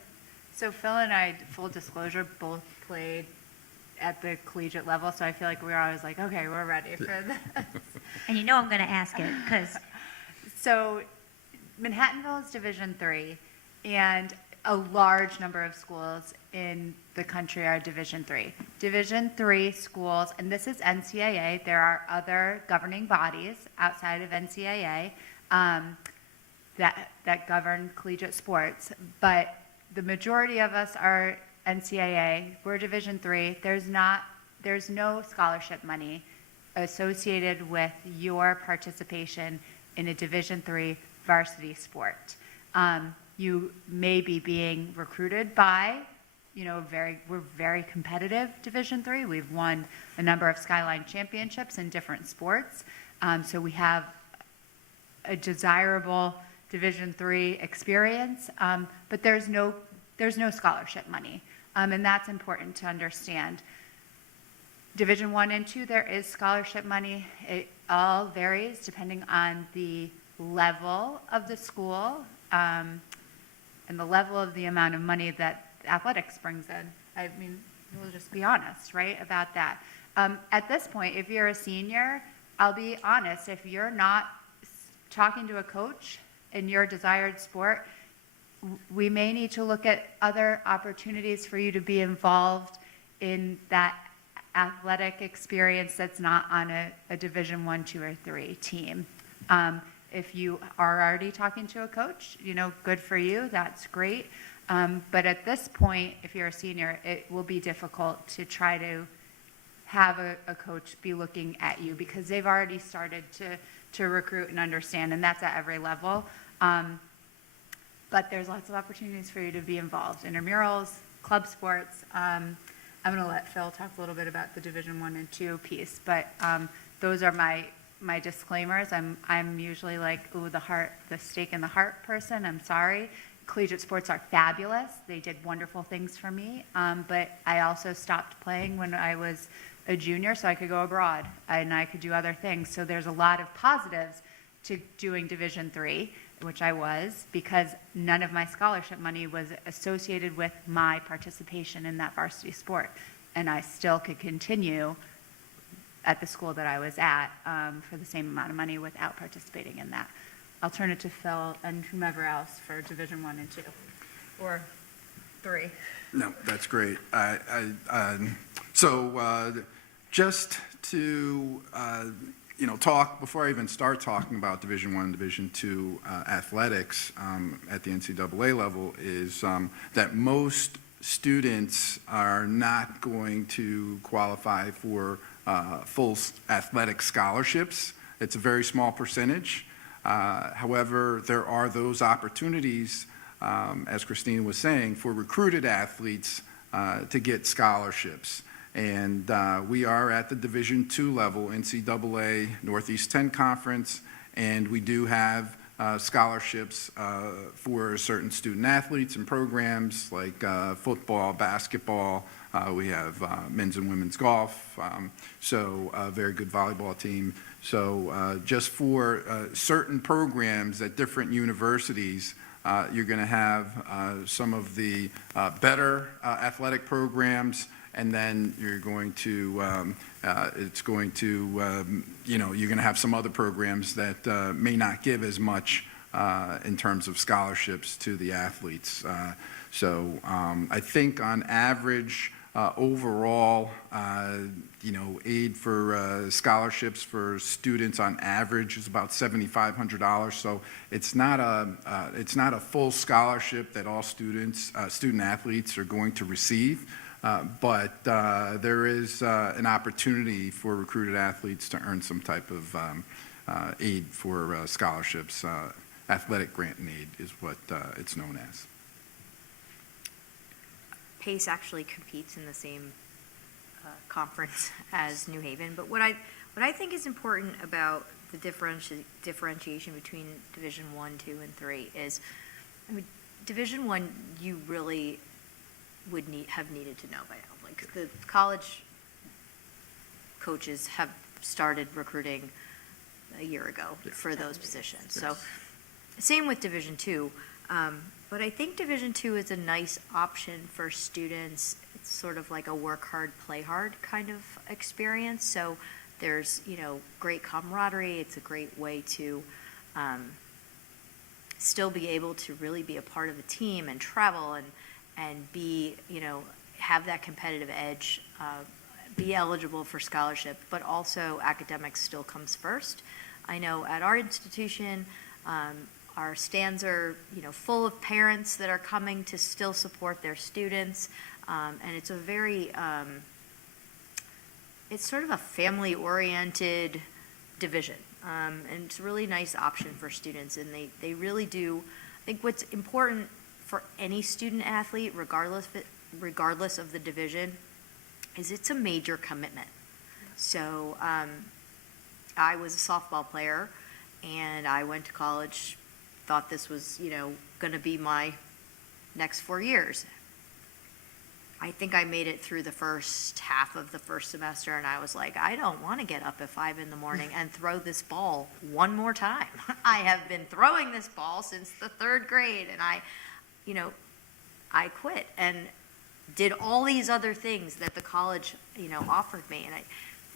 so Phil and I, full disclosure, both played at the collegiate level, so I feel like we were always like, okay, we're ready for this. And you know I'm going to ask it, because So Manhattanville is Division III, and a large number of schools in the country are Division III. Division III schools, and this is NCAA, there are other governing bodies outside of NCAA that govern collegiate sports, but the majority of us are NCAA. We're Division III. There's no scholarship money associated with your participation in a Division III varsity sport. You may be being recruited by, we're very competitive Division III. We've won a number of Skyline championships in different sports. So we have a desirable Division III experience, but there's no scholarship money. And that's important to understand. Division I and II, there is scholarship money. It all varies depending on the level of the school and the level of the amount of money that athletics brings in. I mean, we'll just be honest, right, about that. At this point, if you're a senior, I'll be honest, if you're not talking to a coach in your desired sport, we may need to look at other opportunities for you to be involved in that athletic experience that's not on a Division I, II, or III team. If you are already talking to a coach, good for you, that's great. But at this point, if you're a senior, it will be difficult to try to have a coach be looking at you because they've already started to recruit and understand, and that's at every level. But there's lots of opportunities for you to be involved. Intramurals, club sports. I'm going to let Phil talk a little bit about the Division I and II piece, but those are my disclaimers. I'm usually like, ooh, the stake in the heart person. I'm sorry. Collegiate sports are fabulous. They did wonderful things for me, but I also stopped playing when I was a junior so I could go abroad and I could do other things. So there's a lot of positives to doing Division III, which I was, because none of my scholarship money was associated with my participation in that varsity sport. And I still could continue at the school that I was at for the same amount of money without participating in that. I'll turn it to Phil and whomever else for Division 1 and 2, or 3. No, that's great. So just to, talk, before I even start talking about Division I and Division II athletics at the NCAA level, is that most students are not going to qualify for full athletic scholarships. It's a very small percentage. However, there are those opportunities, as Christina was saying, for recruited athletes to get scholarships. And we are at the Division II level, NCAA Northeast 10 Conference, and we do have scholarships for certain student athletes and programs like football, basketball. We have men's and women's golf, so a very good volleyball team. So just for certain programs at different universities, you're going to have some of the better athletic programs, and then you're going to, you're going to have some other programs that may not give as much in terms of scholarships to the athletes. So I think on average, overall, aid for scholarships for students on average is about $7,500. So it's not a full scholarship that all student athletes are going to receive. But there is an opportunity for recruited athletes to earn some type of aid for scholarships. Athletic grant and aid is what it's known as. Pace actually competes in the same conference as New Haven, but what I think is important about the differentiation between Division I, II, and III is, Division I, you really would have needed to know by now. Like, the college coaches have started recruiting a year ago for those positions. So same with Division II. But I think Division II is a nice option for students. It's sort of like a work hard, play hard kind of experience. So there's, great camaraderie. It's a great way to still be able to really be a part of the team and travel and be, have that competitive edge, be eligible for scholarship, but also academics still comes first. I know at our institution, our stands are, full of parents that are coming to still support their students, and it's a very, it's sort of a family-oriented division, and it's a really nice option for students, and they really do. I think what's important for any student athlete, regardless of the division, is it's a major commitment. So I was a softball player, and I went to college, thought this was, going to be my next 4 years. I think I made it through the first half of the first semester, and I was like, I don't want to get up at 5 in the morning and throw this ball one more time. I have been throwing this ball since the 3rd grade, and I quit and did all these other things that the college, offered me. And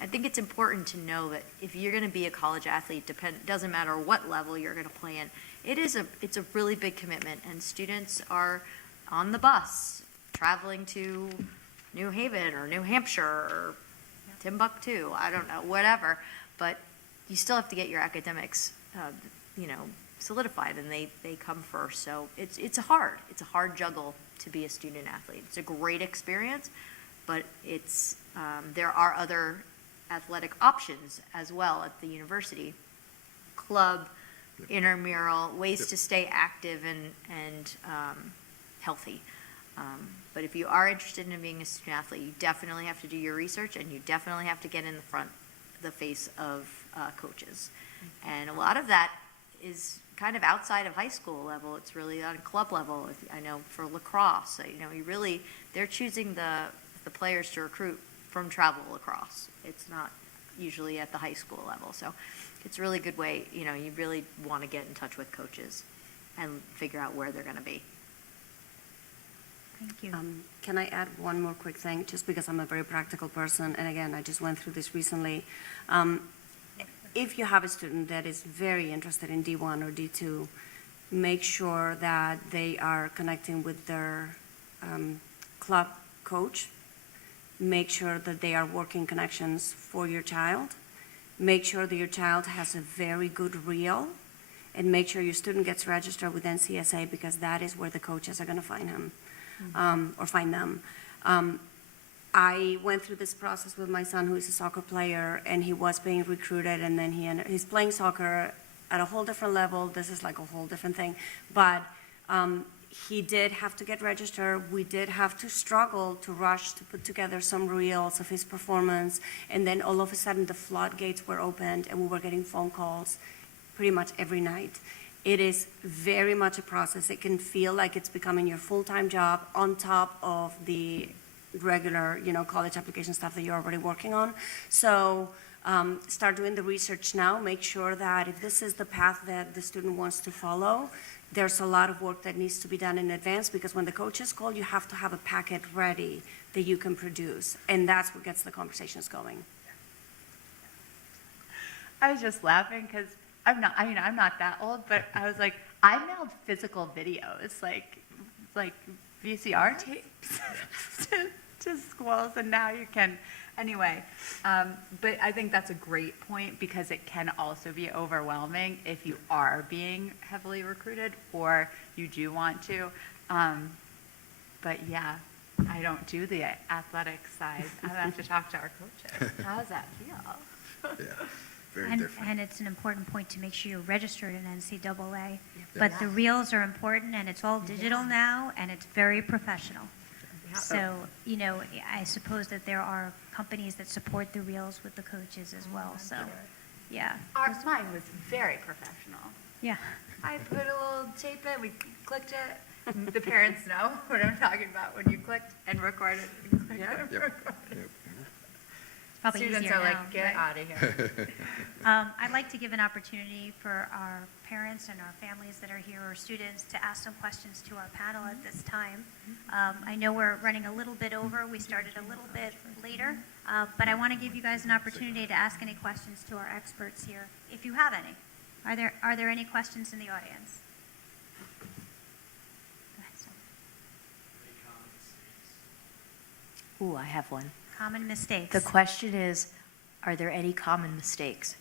I think it's important to know that if you're going to be a college athlete, doesn't matter what level you're going to play in, it's a really big commitment, and students are on the bus traveling to New Haven or New Hampshire or Timbuktu, I don't know, whatever, but you still have to get your academics, solidified, and they come first. So it's a hard juggle to be a student athlete. It's a great experience, but there are other athletic options as well at the university. Club, intramural, ways to stay active and healthy. But if you are interested in being a student athlete, you definitely have to do your research, and you definitely have to get in the face of coaches. And a lot of that is kind of outside of high school level. It's really on club level. I know for lacrosse, they're choosing the players to recruit from travel lacrosse. It's not usually at the high school level. So it's a really good way, you really want to get in touch with coaches and figure out where they're going to be. Thank you. Can I add one more quick thing, just because I'm a very practical person, and again, I just went through this recently. If you have a student that is very interested in D1 or D2, make sure that they are connecting with their club coach. Make sure that they are working connections for your child. Make sure that your child has a very good reel, and make sure your student gets registered with NCSA, because that is where the coaches are going to find him or find them. I went through this process with my son, who is a soccer player, and he was being recruited, and then he's playing soccer at a whole different level. This is like a whole different thing. But he did have to get registered. We did have to struggle to rush to put together some reels of his performance. And then all of a sudden the floodgates were opened, and we were getting phone calls pretty much every night. It is very much a process. It can feel like it's becoming your full-time job on top of the regular, college application stuff that you're already working on. So start doing the research now. Make sure that if this is the path that the student wants to follow, there's a lot of work that needs to be done in advance, because when the coaches call, you have to have a packet ready that you can produce, and that's what gets the conversations going. I was just laughing because I'm not that old, but I was like, I mailed physical videos, like VCR tapes to schools, and now you can, anyway. But I think that's a great point, because it can also be overwhelming if you are being heavily recruited or you do want to. But yeah, I don't do the athletic side. I have to talk to our coaches. How does that feel? Yeah, very And, different. and it's an important point to make sure you're registered in NCAA. But the reels are important, and it's all digital now, and it's very professional. So, I suppose that there are companies that support the reels with the coaches as well, so, yeah. Mine was very professional. Yeah. I put a little tape in, we clicked it. The parents know what I'm talking about when you clicked and recorded. Yep. It's probably Students easier are now, like, get right? out of here. I'd like to give an opportunity for our parents and our families that are here, or students, to ask some questions to our panel at this time. I know we're running a little bit over. We started a little bit later, but I want to give you guys an opportunity to ask any questions to our experts here, if you have any. Are there any questions in the audience? Go ahead, Sam. Ooh, I have one. Common mistakes. The question is, are there any common mistakes?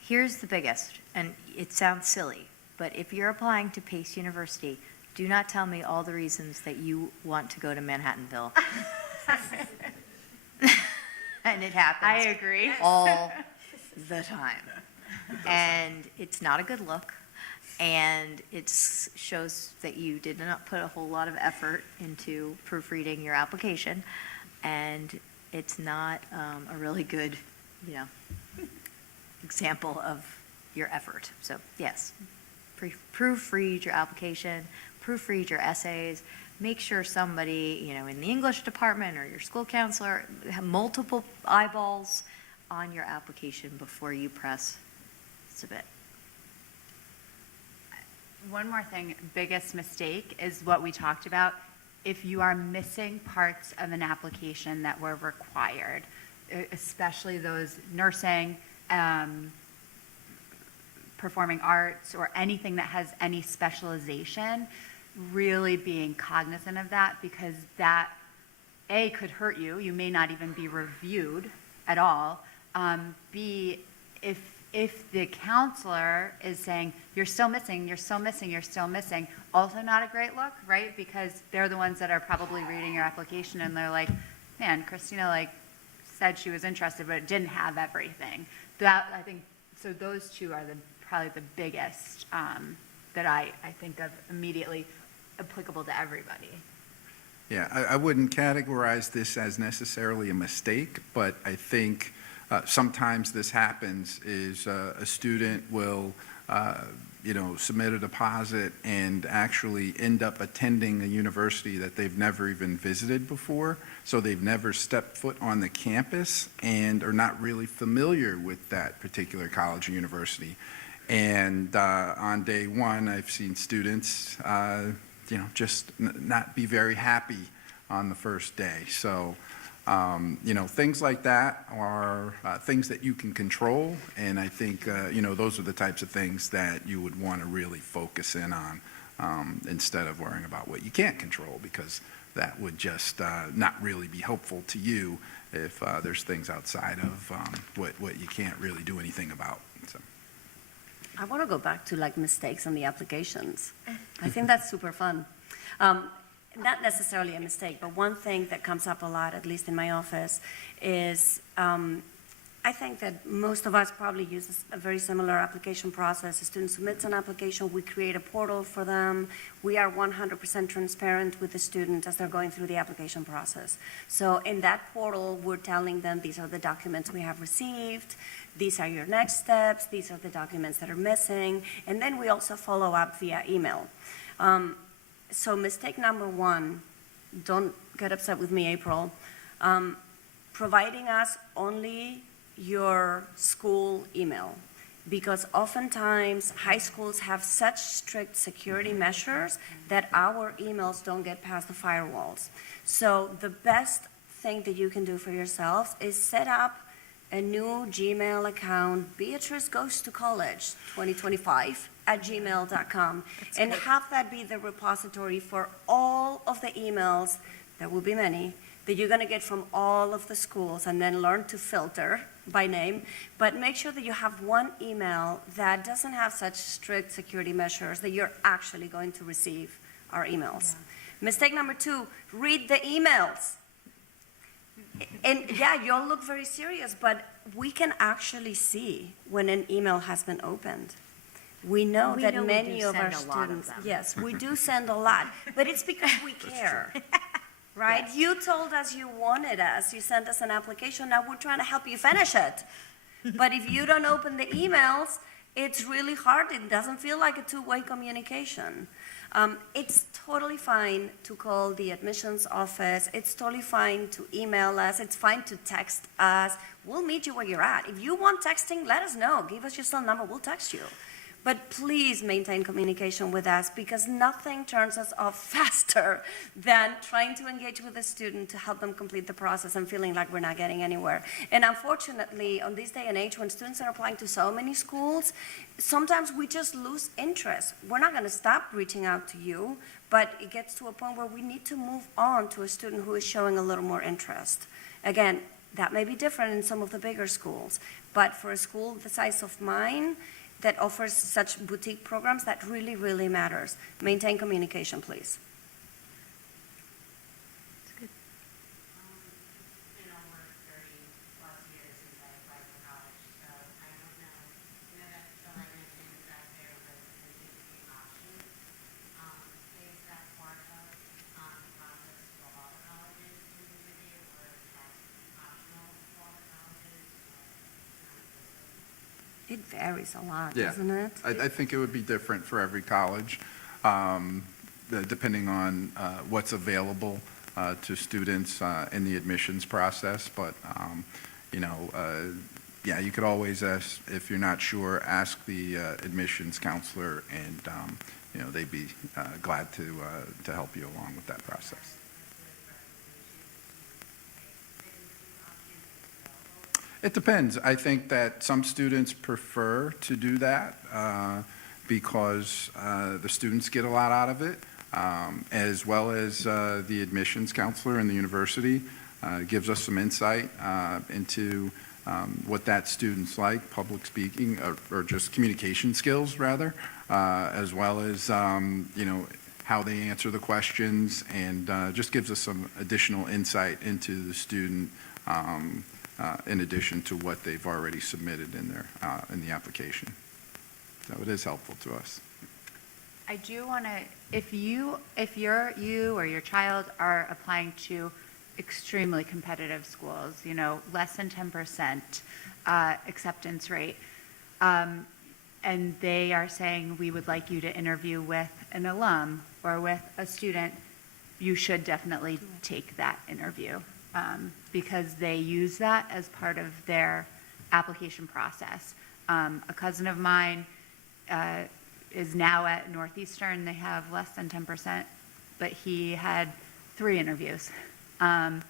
Here's the biggest, and it sounds silly, but if you're applying to Pace University, do not tell me all the reasons that you want to go to Manhattanville. And it happens. I agree. All the time. And it's not a good look, and it shows that you did not put a whole lot of effort into proofreading your application, and it's not a really good, example of your effort. So yes, proofread your application, proofread your essays, make sure somebody, in the English department or your school counselor, have multiple eyeballs on your application before you press submit. One more thing, biggest mistake is what we talked about. If you are missing parts of an application that were required, especially those nursing, performing arts, or anything that has any specialization, really being cognizant of that, because that, A, could hurt you. You may not even be reviewed at all. B, if the counselor is saying, you're still missing, also not a great look, right? Because they're the ones that are probably reading your application, and they're like, man, Christina said she was interested, but it didn't have everything. That, I think, so those two are probably the biggest that I think of immediately applicable to everybody. Yeah, I wouldn't categorize this as necessarily a mistake, but I think sometimes this happens is a student will, submit a deposit and actually end up attending a university that they've never even visited before. So they've never stepped foot on the campus and are not really familiar with that particular college or university. And on day one, I've seen students just not be very happy on the first day. So, things like that are things that you can control, and I think, those are the types of things that you would want to really focus in on instead of worrying about what you can't control, because that would just not really be helpful to you if there's things outside of what you can't really do anything about. So. I want to go back to like mistakes on the applications. I think that's super fun. Not necessarily a mistake, but one thing that comes up a lot, at least in my office, is I think that most of us probably use a very similar application process. A student submits an application, we create a portal for them. We are 100% transparent with the student as they're going through the application process. So in that portal, we're telling them these are the documents we have received, these are your next steps, these are the documents that are missing, and then we also follow up via email. So mistake number one, don't get upset with me, April, providing us only your school email, because oftentimes high schools have such strict security measures that our emails don't get past the firewalls. So the best thing that you can do for yourselves is set up a new Gmail account, Beatrice Goes to College 2025 @gmail.com, and have that be the repository for all of the emails, there will be many, that you're going to get from all of the schools, and then learn to filter by name. But make sure that you have one email that doesn't have such strict security measures that you're actually going to receive our emails. Yeah. Mistake number two, read the emails. And yeah, you'll look very serious, but we can actually see when an email has been opened. We know that many of our students, yes, we do send a lot, but it's because we care. Right? Yes. You told us you wanted us. You sent us an application. Now we're trying to help you finish it. But if you don't open the emails, it's really hard. It doesn't feel like a two-way communication. It's totally fine to call the admissions office. It's totally fine to email us. It's fine to text us. We'll meet you where you're at. If you want texting, let us know. Give us your cell number. We'll text you. But please maintain communication with us, because nothing turns us off faster than trying to engage with a student to help them complete the process and feeling like we're not getting anywhere. And unfortunately, on this day and age, when students are applying to so many schools, sometimes we just lose interest. We're not going to stop reaching out to you, but it gets to a point where we need to move on to a student who is showing a little more interest. Again, that may be different in some of the bigger schools, but for a school the size of mine, that offers such boutique programs, that really, really matters. Maintain communication, please. That's good. Been over 30+ years since I applied for college, so I don't know. That so I mentioned that there was a continuing option. Is that part of the process for all the colleges in the city, or is that optional for all the colleges? It varies a lot, Yeah. doesn't it? I think it would be different for every college, depending on what's available to students in the admissions process. But, yeah, you could always ask, if you're not sure, ask the admissions counselor, and, they'd be glad to help you along with that process. It depends. I think that some students prefer to do that because the students get a lot out of it, as well as the admissions counselor in the university gives us some insight into what that student's like, public speaking, or just communication skills, rather, as well as, how they answer the questions, and just gives us some additional insight into the student, in addition to what they've already submitted in in the application. So it is helpful to us. I do want to, if you or your child are applying to extremely competitive schools, less than 10% acceptance rate, and they are saying, we would like you to interview with an alum or with a student, you should definitely take that interview, because they use that as part of their application process. A cousin of mine is now at Northeastern. They have less than 10% but he had 3 interviews. And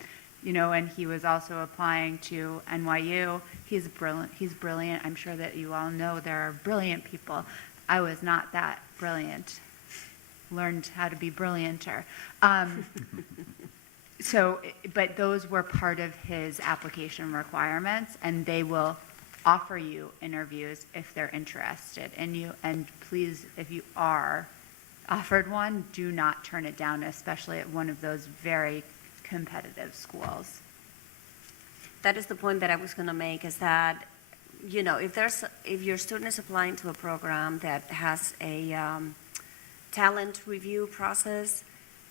he was also applying to NYU. He's brilliant. I'm sure that you all know there are brilliant people. I was not that brilliant. Learned how to be brillianter. But those were part of his application requirements, and they will offer you interviews if they're interested in you. And please, if you are offered one, do not turn it down, especially at one of those very competitive schools. That is the point that I was going to make, is that, if your student is applying to a program that has a talent review process,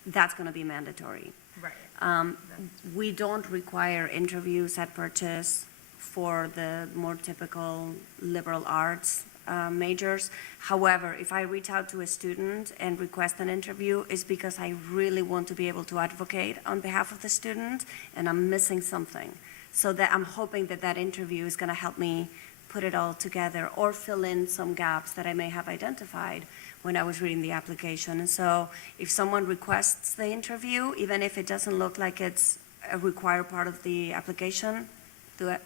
that's going to be mandatory. Right. We don't require interviews at purchase for the more typical liberal arts majors. However, if I reach out to a student and request an interview, it's because I really want to be able to advocate on behalf of the student, and I'm missing something. So that I'm hoping that that interview is going to help me put it all together or fill in some gaps that I may have identified when I was reading the application. And so if someone requests the interview, even if it doesn't look like it's a required part of the application, do it.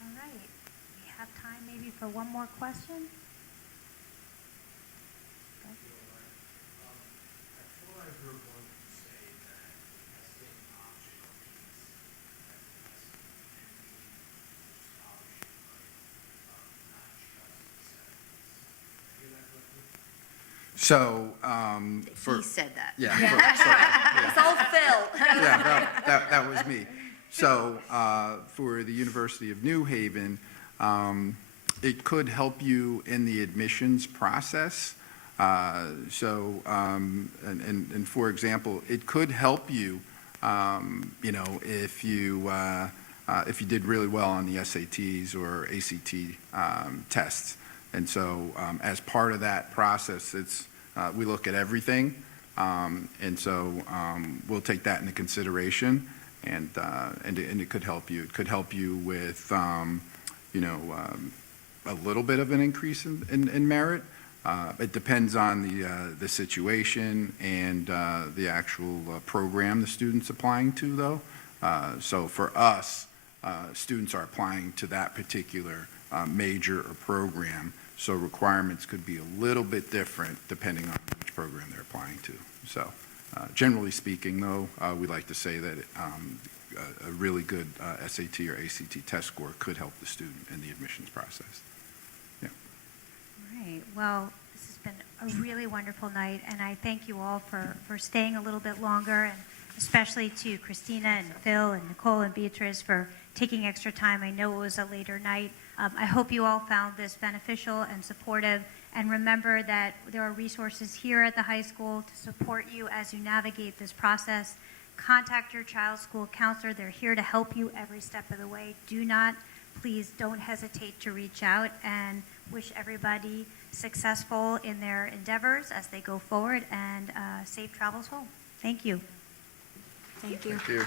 All right. We have time maybe for one more question? So, He said that. yeah, It's all Phil. yeah, that was me. So, for the University of New Haven, it could help you in the admissions process. And for example, it could help you, if you did really well on the SATs or ACT tests. And so, as part of that process, we look at everything, and so we'll take that into consideration, and it could help you. It could help you with, a little bit of an increase in merit. It depends on the situation and the actual program the student's applying to, though. So for us, students are applying to that particular major or program, so requirements could be a little bit different depending on which program they're applying to. So generally speaking, though, we like to say that a really good SAT or ACT test score could help the student in the admissions process. Yeah. All right. Well, this has been a really wonderful night, and I thank you all for staying a little bit longer, and especially to Christina and Phil and Nicole and Beatrice for taking extra time. I know it was a later night. I hope you all found this beneficial and supportive, and remember that there are resources here at the high school to support you as you navigate this process. Contact your child's school counselor. They're here to help you every step of the way. Please don't hesitate to reach out, and wish everybody successful in their endeavors as they go forward, and safe travels home. Thank you. Thank you. Thank you.